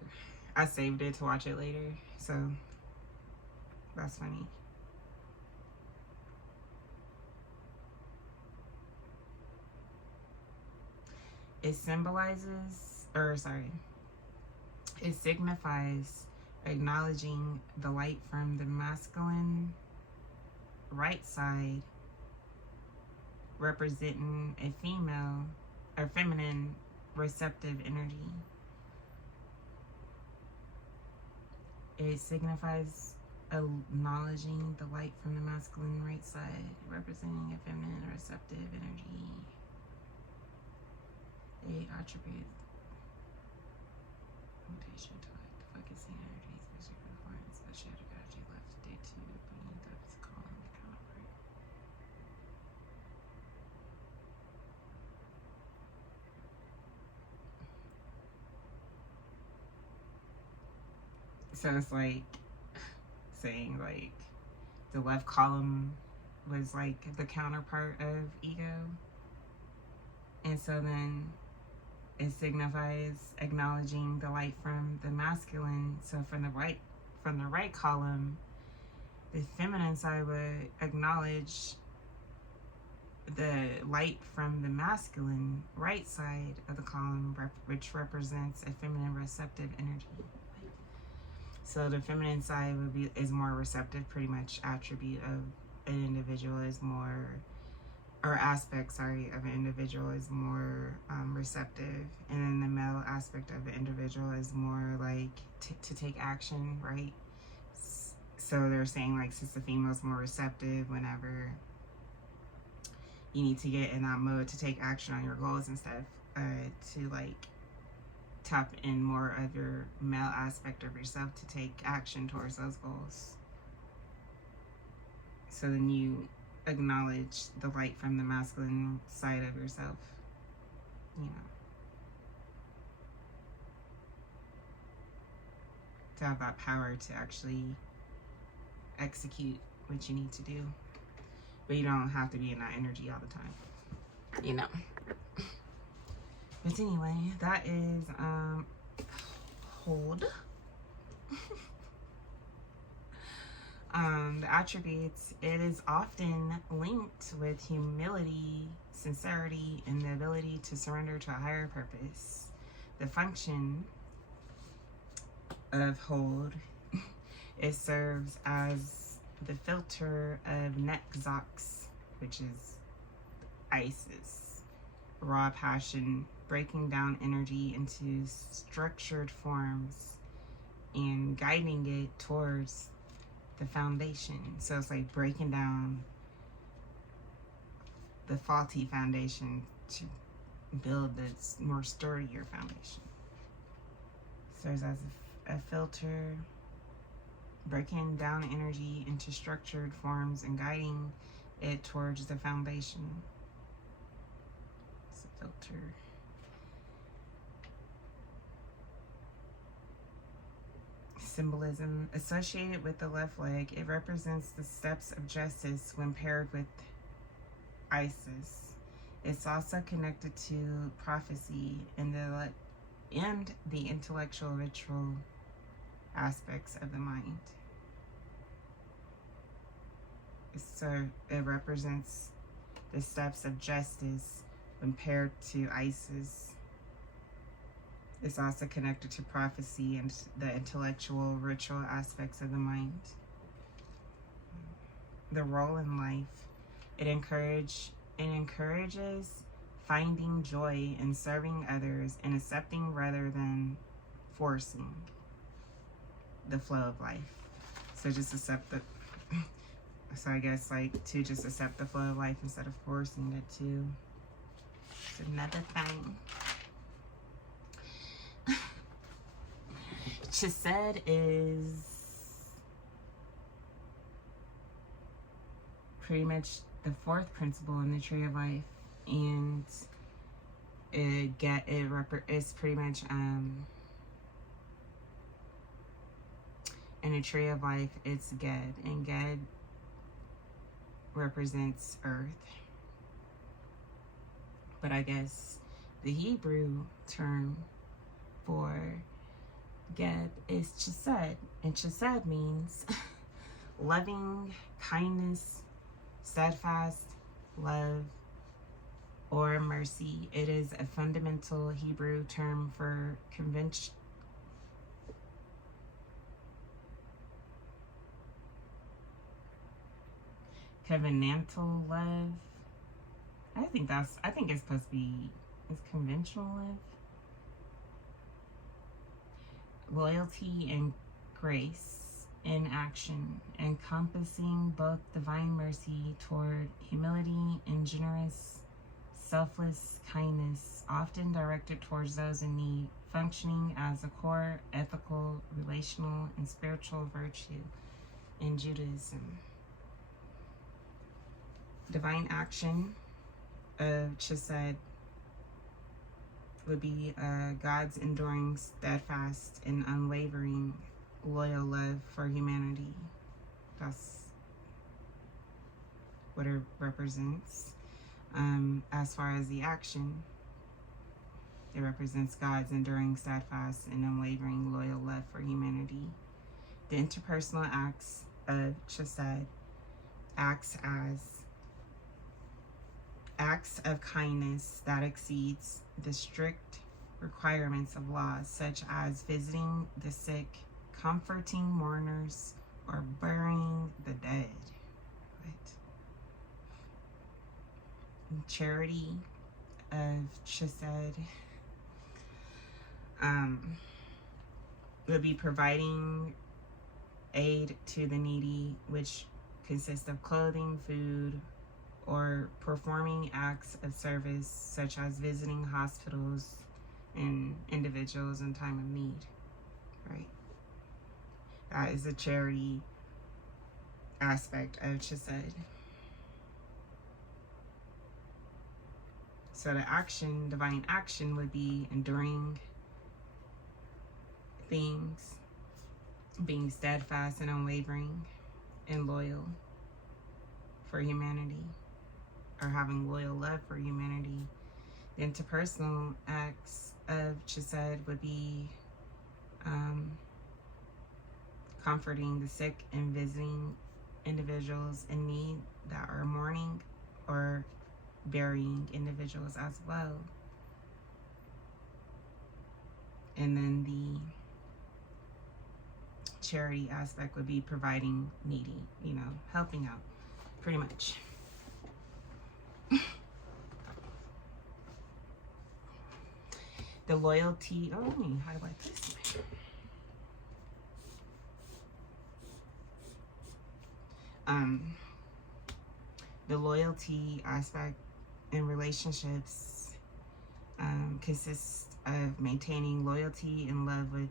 I saved it to watch it later, so that's funny. It symbolizes, or sorry, it signifies acknowledging the light from the masculine right side, representing a female or feminine receptive energy. It signifies acknowledging the light from the masculine right side, representing a feminine receptive energy. A attribute. Mutation to like the focusing energy, especially performance, especially after energy left day 2, being that's calling the counterpart. So it's like saying like the left column was like the counterpart of ego, and so then it signifies acknowledging the light from the masculine. So from the right column, the feminine side would acknowledge the light from the masculine right side of the column, which represents a feminine receptive energy. So the feminine side is more receptive, pretty much attribute of an individual is more, or aspect, sorry, of an individual is more receptive, and then the male aspect of the individual is more like to take action, right? So they're saying like since the female is more receptive whenever you need to get in that mode to take action on your goals and stuff, to like tap in more of your male aspect of yourself to take action towards those goals. So then you acknowledge the light from the masculine side of yourself, you know, to have that power to actually execute what you need to do. But you don't have to be in that energy all the time, you know. But anyway, that is hold. The attributes, it is often linked with humility, sincerity, and the ability to surrender to a higher purpose. The function of hold, it serves as the filter of Nekzox, which is Isis, raw passion, breaking down energy into structured forms and guiding it towards the foundation. So it's like breaking down the faulty foundation to build this more sturdier foundation. Serves as a filter, breaking down energy into structured forms and guiding it towards the foundation. It's a filter. Symbolism associated with the left leg, it represents the steps of justice when paired with Isis. It's also connected to prophecy and the intellectual ritual aspects of the mind. So it represents the steps of justice when paired to Isis. It's also connected to prophecy and the intellectual ritual aspects of the mind. The role in life, it encourages finding joy in serving others and accepting rather than forcing the flow of life. So just accept the, so I guess like to just accept the flow of life instead of forcing it to. It's another thing. Chesed is pretty much the fourth principle in the tree of life, and it's pretty much in a tree of life it's Ged, and Ged represents earth, but I guess the Hebrew term for Ged is Chesed, and Chesed means loving kindness, steadfast love, or mercy. It is a fundamental Hebrew term for covenantal love. I think it's supposed to be, it's conventional love. Loyalty and grace in action, encompassing both divine mercy toward humility and generous, selfless kindness, often directed towards those in need, functioning as a core ethical, relational, and spiritual virtue in Judaism. Divine action of Chesed would be God's enduring, steadfast, and unwavering loyal love for humanity. That's what it represents. As far as the action, it represents God's enduring, steadfast, and unwavering loyal love for humanity. The interpersonal acts of Chesed acts of kindness that exceeds the strict requirements of laws, such as visiting the sick, comforting mourners, or burying the dead. Charity of Chesed would be providing aid to the needy, which consists of clothing, food, or performing acts of service, such as visiting hospitals and individuals in time of need, right? That is a charity aspect of Chesed. So the action, divine action, would be enduring things, being steadfast and unwavering and loyal for humanity, or having loyal love for humanity. The interpersonal acts of Chesed would be comforting the sick and visiting individuals in need that are mourning, or burying individuals as well. And then the charity aspect would be providing needy, helping out, pretty much. The loyalty, let me highlight this. The loyalty aspect in relationships consists of maintaining loyalty and love with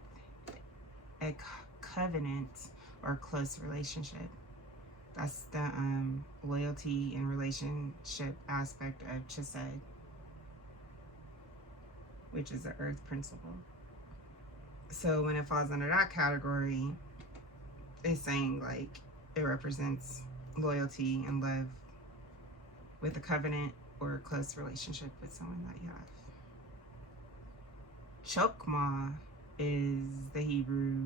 a covenant or close relationship. That's the loyalty and relationship aspect of Chesed, which is the earth principle. So when it falls under that category, it's saying like it represents loyalty and love with a covenant or a close relationship with someone that you have. Chokmah is the Hebrew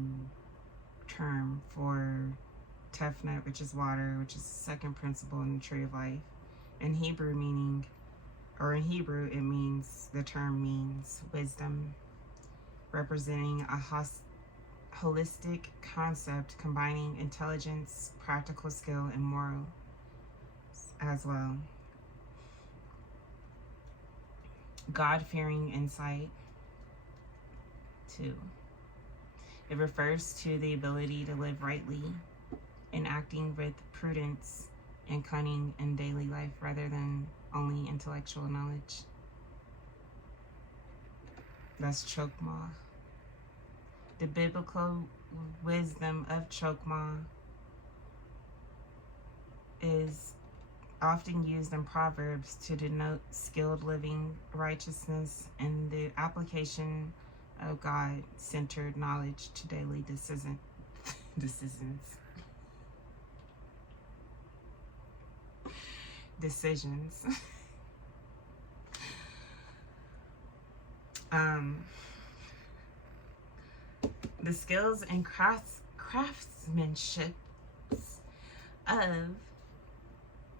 term for Tefnut, which is water, which is the second principle in the tree of life. In Hebrew, it means, the term means wisdom, representing a holistic concept combining intelligence, practical skill, and moral as well. God-fearing insight, too. It refers to the ability to live rightly and acting with prudence and cunning in daily life rather than only intellectual knowledge. That's Chokmah. The biblical wisdom of Chokmah is often used in Proverbs to denote skilled living, righteousness, and the application of God-centered knowledge to daily decisions. The skills and craftsmanship of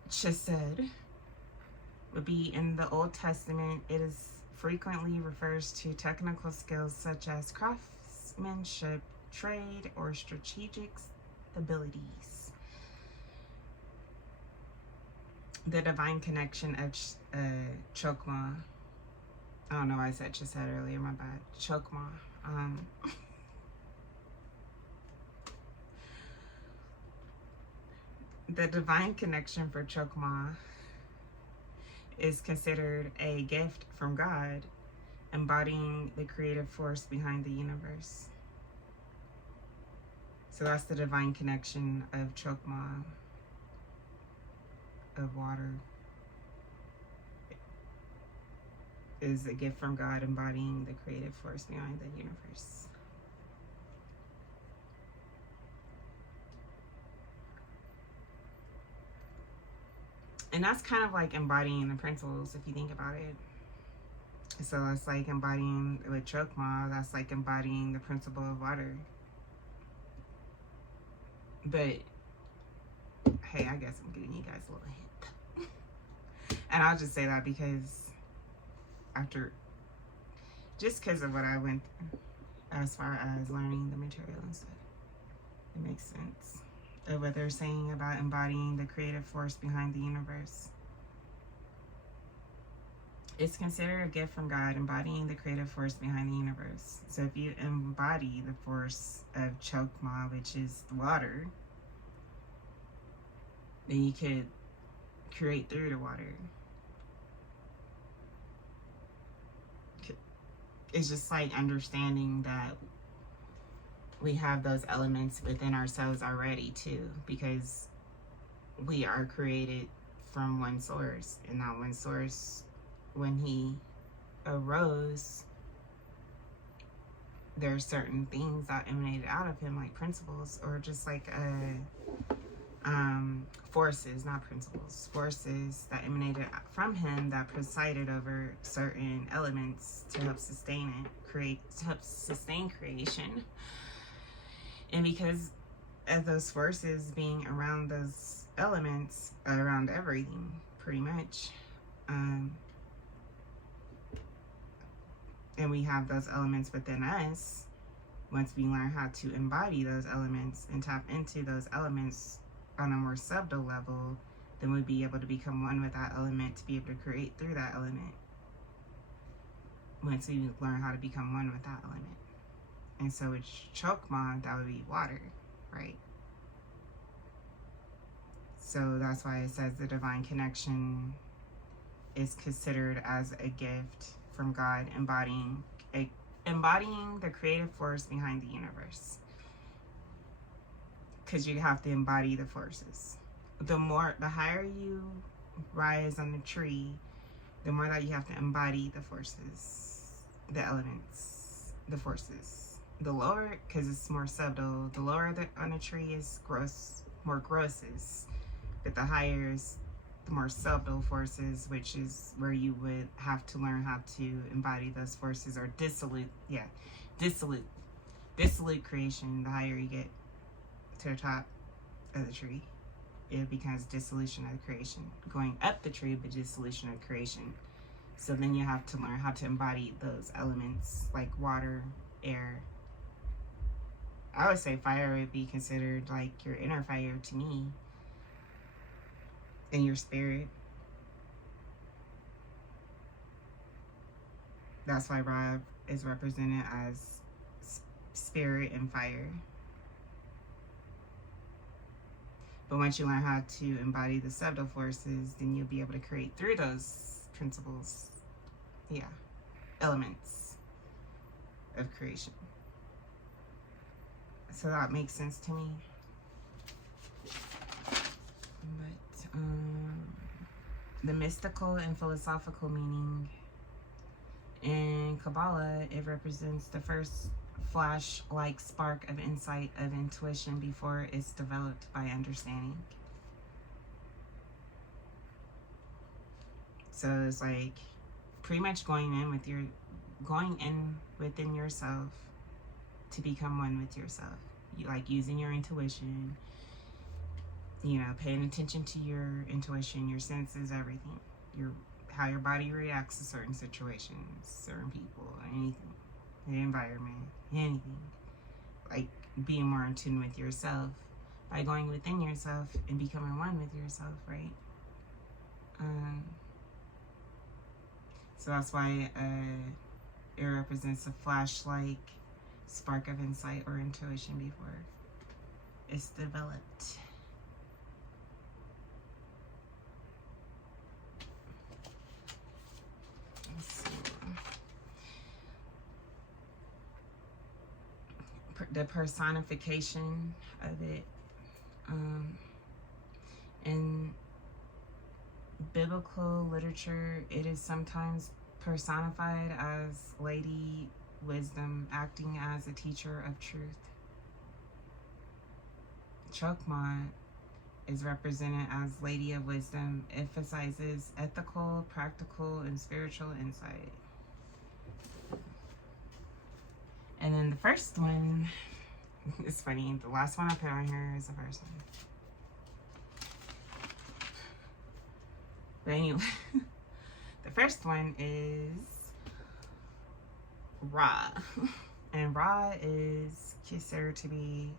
Chesed would be in the Old Testament. It is frequently refers to technical skills such as craftsmanship, trade, or strategic abilities. The divine connection of Chokmah. I don't know why I just said earlier, my bad. Chokmah. The divine connection for Chokmah is considered a gift from God, embodying the creative force behind the universe. So that's the divine connection of Chokmah, of water, is a gift from God, embodying the creative force behind the universe. And that's kind of like embodying the principles, if you think about it. So that's like embodying with Chokmah, that's like embodying the principle of water. But hey, I guess I'm giving you guys a little hint. And I'll just say that because just because of what I went through as far as learning the material and stuff, it makes sense of what they're saying about embodying the creative force behind the universe. It's considered a gift from God, embodying the creative force behind the universe. So if you embody the force of Chokmah, which is water, then you could create through the water. It's just like understanding that we have those elements within ourselves already too, because we are created from one source, and that one source, when he arose, there are certain things that emanated out of him, like principles, or just like forces, not principles, forces that emanated from him that presided over certain elements to help sustain it, to help sustain creation. And because of those forces being around those elements, around everything, pretty much, and we have those elements within us, once we learn how to embody those elements and tap into those elements on a more subtle level, then we'll be able to become one with that element, to be able to create through that element. Once we learn how to become one with that element. And so with Chokmah, that would be water, right? So that's why it says the divine connection is considered as a gift from God, embodying the creative force behind the universe. Because you have to embody the forces. The higher you rise on the tree, the more that you have to embody the forces, the elements, the forces. The lower, because it's more subtle, the lower on a tree is more grosses, but the higher is the more subtle forces, which is where you would have to learn how to embody those forces, or dissolute creation. The higher you get to the top of the tree, it becomes dissolution of creation. Going up the tree, but dissolution of creation. So then you have to learn how to embody those elements, like water, air. I would say fire would be considered like your inner fire to me, and your spirit. That's why Ra is represented as spirit and fire. But once you learn how to embody the subtle forces, then you'll be able to create through those principles, elements of creation. So that makes sense to me. But the mystical and philosophical meaning in Kabbalah, it represents the first flash-like spark of insight, of intuition, before it's developed by understanding. So it's like pretty much going in within yourself to become one with yourself. You like using your intuition, paying attention to your intuition, your senses, everything. You're how your body reacts to certain situations, certain people, anything, the environment, anything. Like being more in tune with yourself by going within yourself and becoming one with yourself, right? So that's why it represents a flash-like spark of insight or intuition before it's developed. The personification of it. In biblical literature, it is sometimes personified as Lady Wisdom acting as a teacher of truth. Chokmah is represented as Lady of Wisdom, emphasizes ethical, practical, and spiritual insight. And then the first one, it's funny, the last one I put on here is the first one. But anyway, the first one is Ra. And Ra is considered to be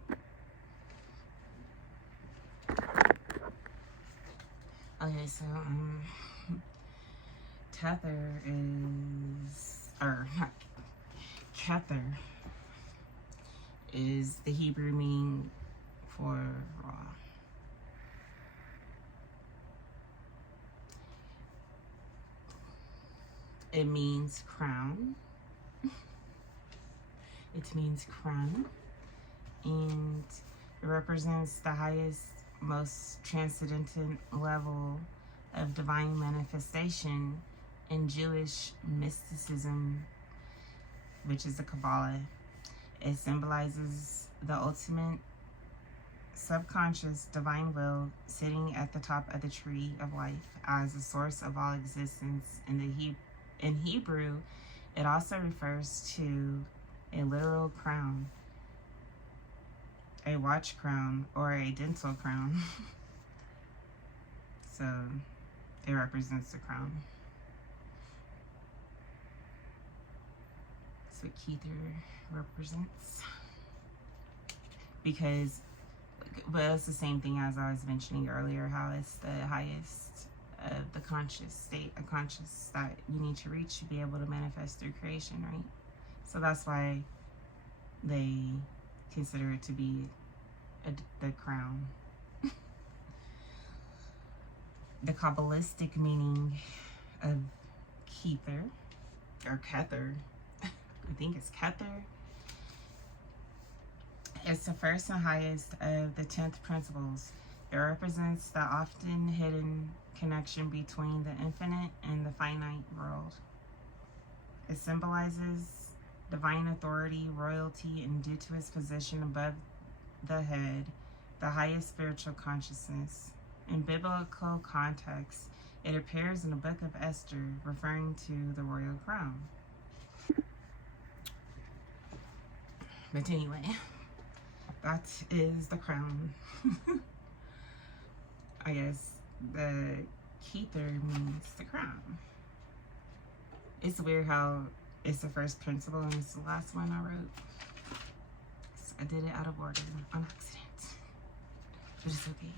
okay, so Tether is, or not, Kether is the Hebrew meaning for Ra. It means crown. It means crown. And it represents the highest, most transcendental level of divine manifestation in Jewish mysticism, which is the Kabbalah. It symbolizes the ultimate subconscious divine will sitting at the top of the tree of life as the source of all existence. In Hebrew, it also refers to a literal crown, a watch crown, or a dental crown. So it represents the crown. That's what Kether represents. Because, well, it's the same thing as I was mentioning earlier, how it's the highest of the conscious state, a conscious that you need to reach to be able to manifest through creation, right? So that's why they consider it to be the crown. The Kabbalistic meaning of Kether, or Kether, I think it's Kether. It's the first and highest of the 10th principles. It represents the often hidden connection between the infinite and the finite world. It symbolizes divine authority, royalty, and due to its position above the head, the highest spiritual consciousness. In biblical context, it appears in the book of Esther, referring to the royal crown. But anyway, that is the crown. I guess the Kether means the crown. It's weird how it's the first principle and it's the last one I wrote. So I did it out of order on accident. But it's okay.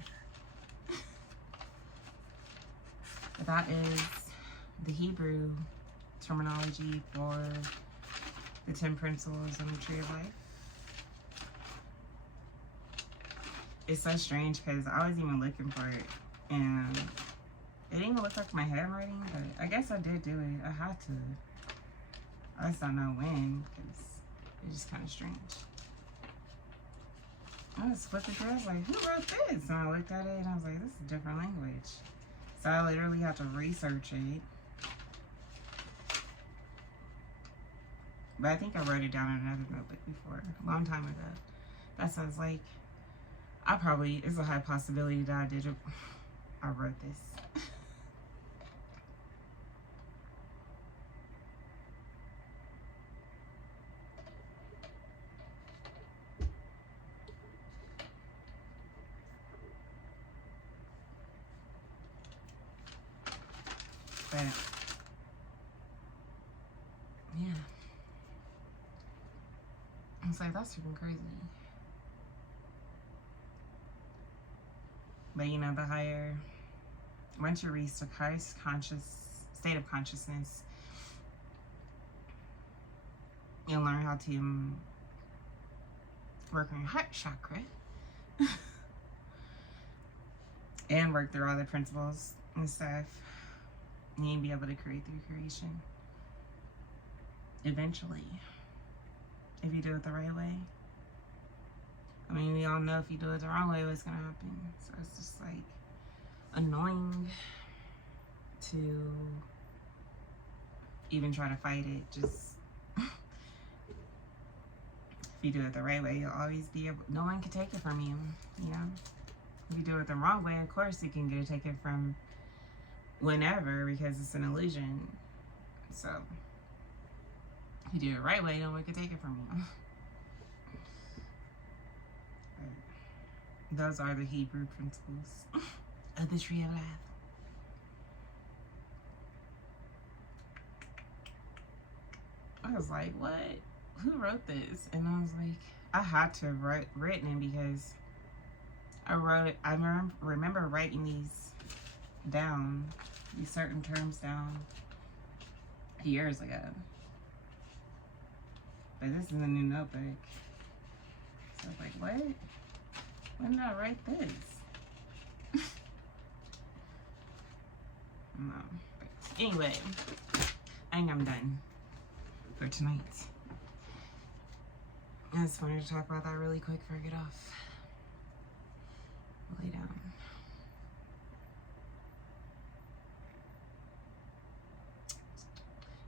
But that is the Hebrew terminology for the 10 principles of the Tree of Life. It's so strange because I was even looking for it and it didn't even look like my handwriting, but I guess I did do it. I had to. I just don't know when because it's just kind of strange. I just flipped it through. I was like, who wrote this? And I looked at it and I was like, this is a different language. So I literally had to research it. But I think I wrote it down in another notebook before, a long time ago. That's why I was like, it's a high possibility that I wrote this. But yeah, it's like, that's freaking crazy. But you know, once you reach the highest state of consciousness, you'll learn how to work on your heart chakra and work through all the principles and stuff. And you'll be able to create through creation eventually, if you do it the right way. I mean, we all know if you do it the wrong way, what's gonna happen. So it's just like annoying to even try to fight it. Just if you do it the right way, you'll always be able, no one can take it from you, you know? If you do it the wrong way, of course you can take it from whenever, because it's an illusion. So if you do it the right way, no one can take it from you. Those are the Hebrew principles of the Tree of Life. I was like, what? Who wrote this? And I was like, I had to have written it because I wrote it. I remember writing these down, these certain terms down years ago. But this is a new notebook. So I was like, what? When did I write this? No. But anyway, I think I'm done for tonight. I just wanted to talk about that really quick before I get off. Lay down.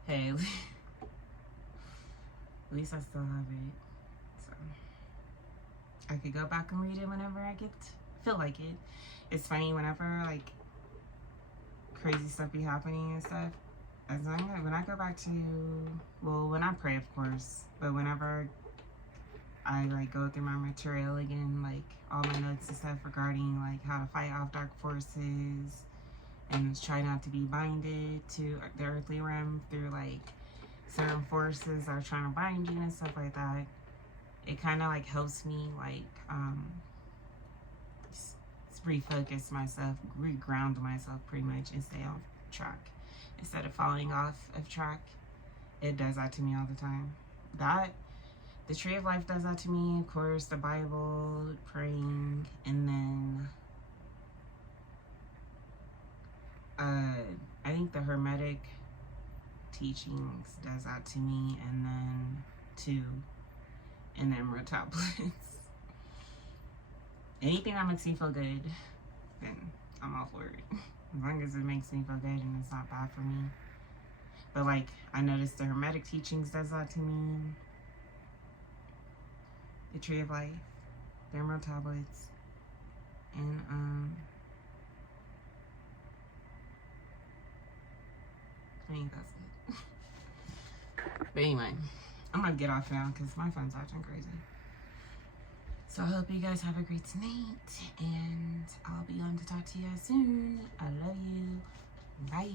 Hey, at least I still have it. So I could go back and read it whenever I feel like it. It's funny, whenever like crazy stuff be happening and stuff, as long as when I go back to, well, when I pray, of course, but whenever I like go through my material again, like all my notes and stuff regarding like how to fight off dark forces and try not to be binded to the earthly realm through like certain forces that are trying to bind you and stuff like that, it kind of like helps me like refocus myself, reground myself pretty much, and stay on track instead of falling off of track. It does that to me all the time. The Tree of Life does that to me, of course, the Bible, praying, and then I think the Hermetic teachings does that to me, and then emerald tablets. Anything that makes me feel good, then I'm all for it. As long as it makes me feel good and it's not bad for me. But like, I noticed the Hermetic teachings does that to me. The Tree of Life, the emerald tablets, and I think that's it. But anyway, I'm gonna get off now because my phone's acting crazy. So I hope you guys have a great night, and I'll be on to talk to you guys soon. I love you. Bye.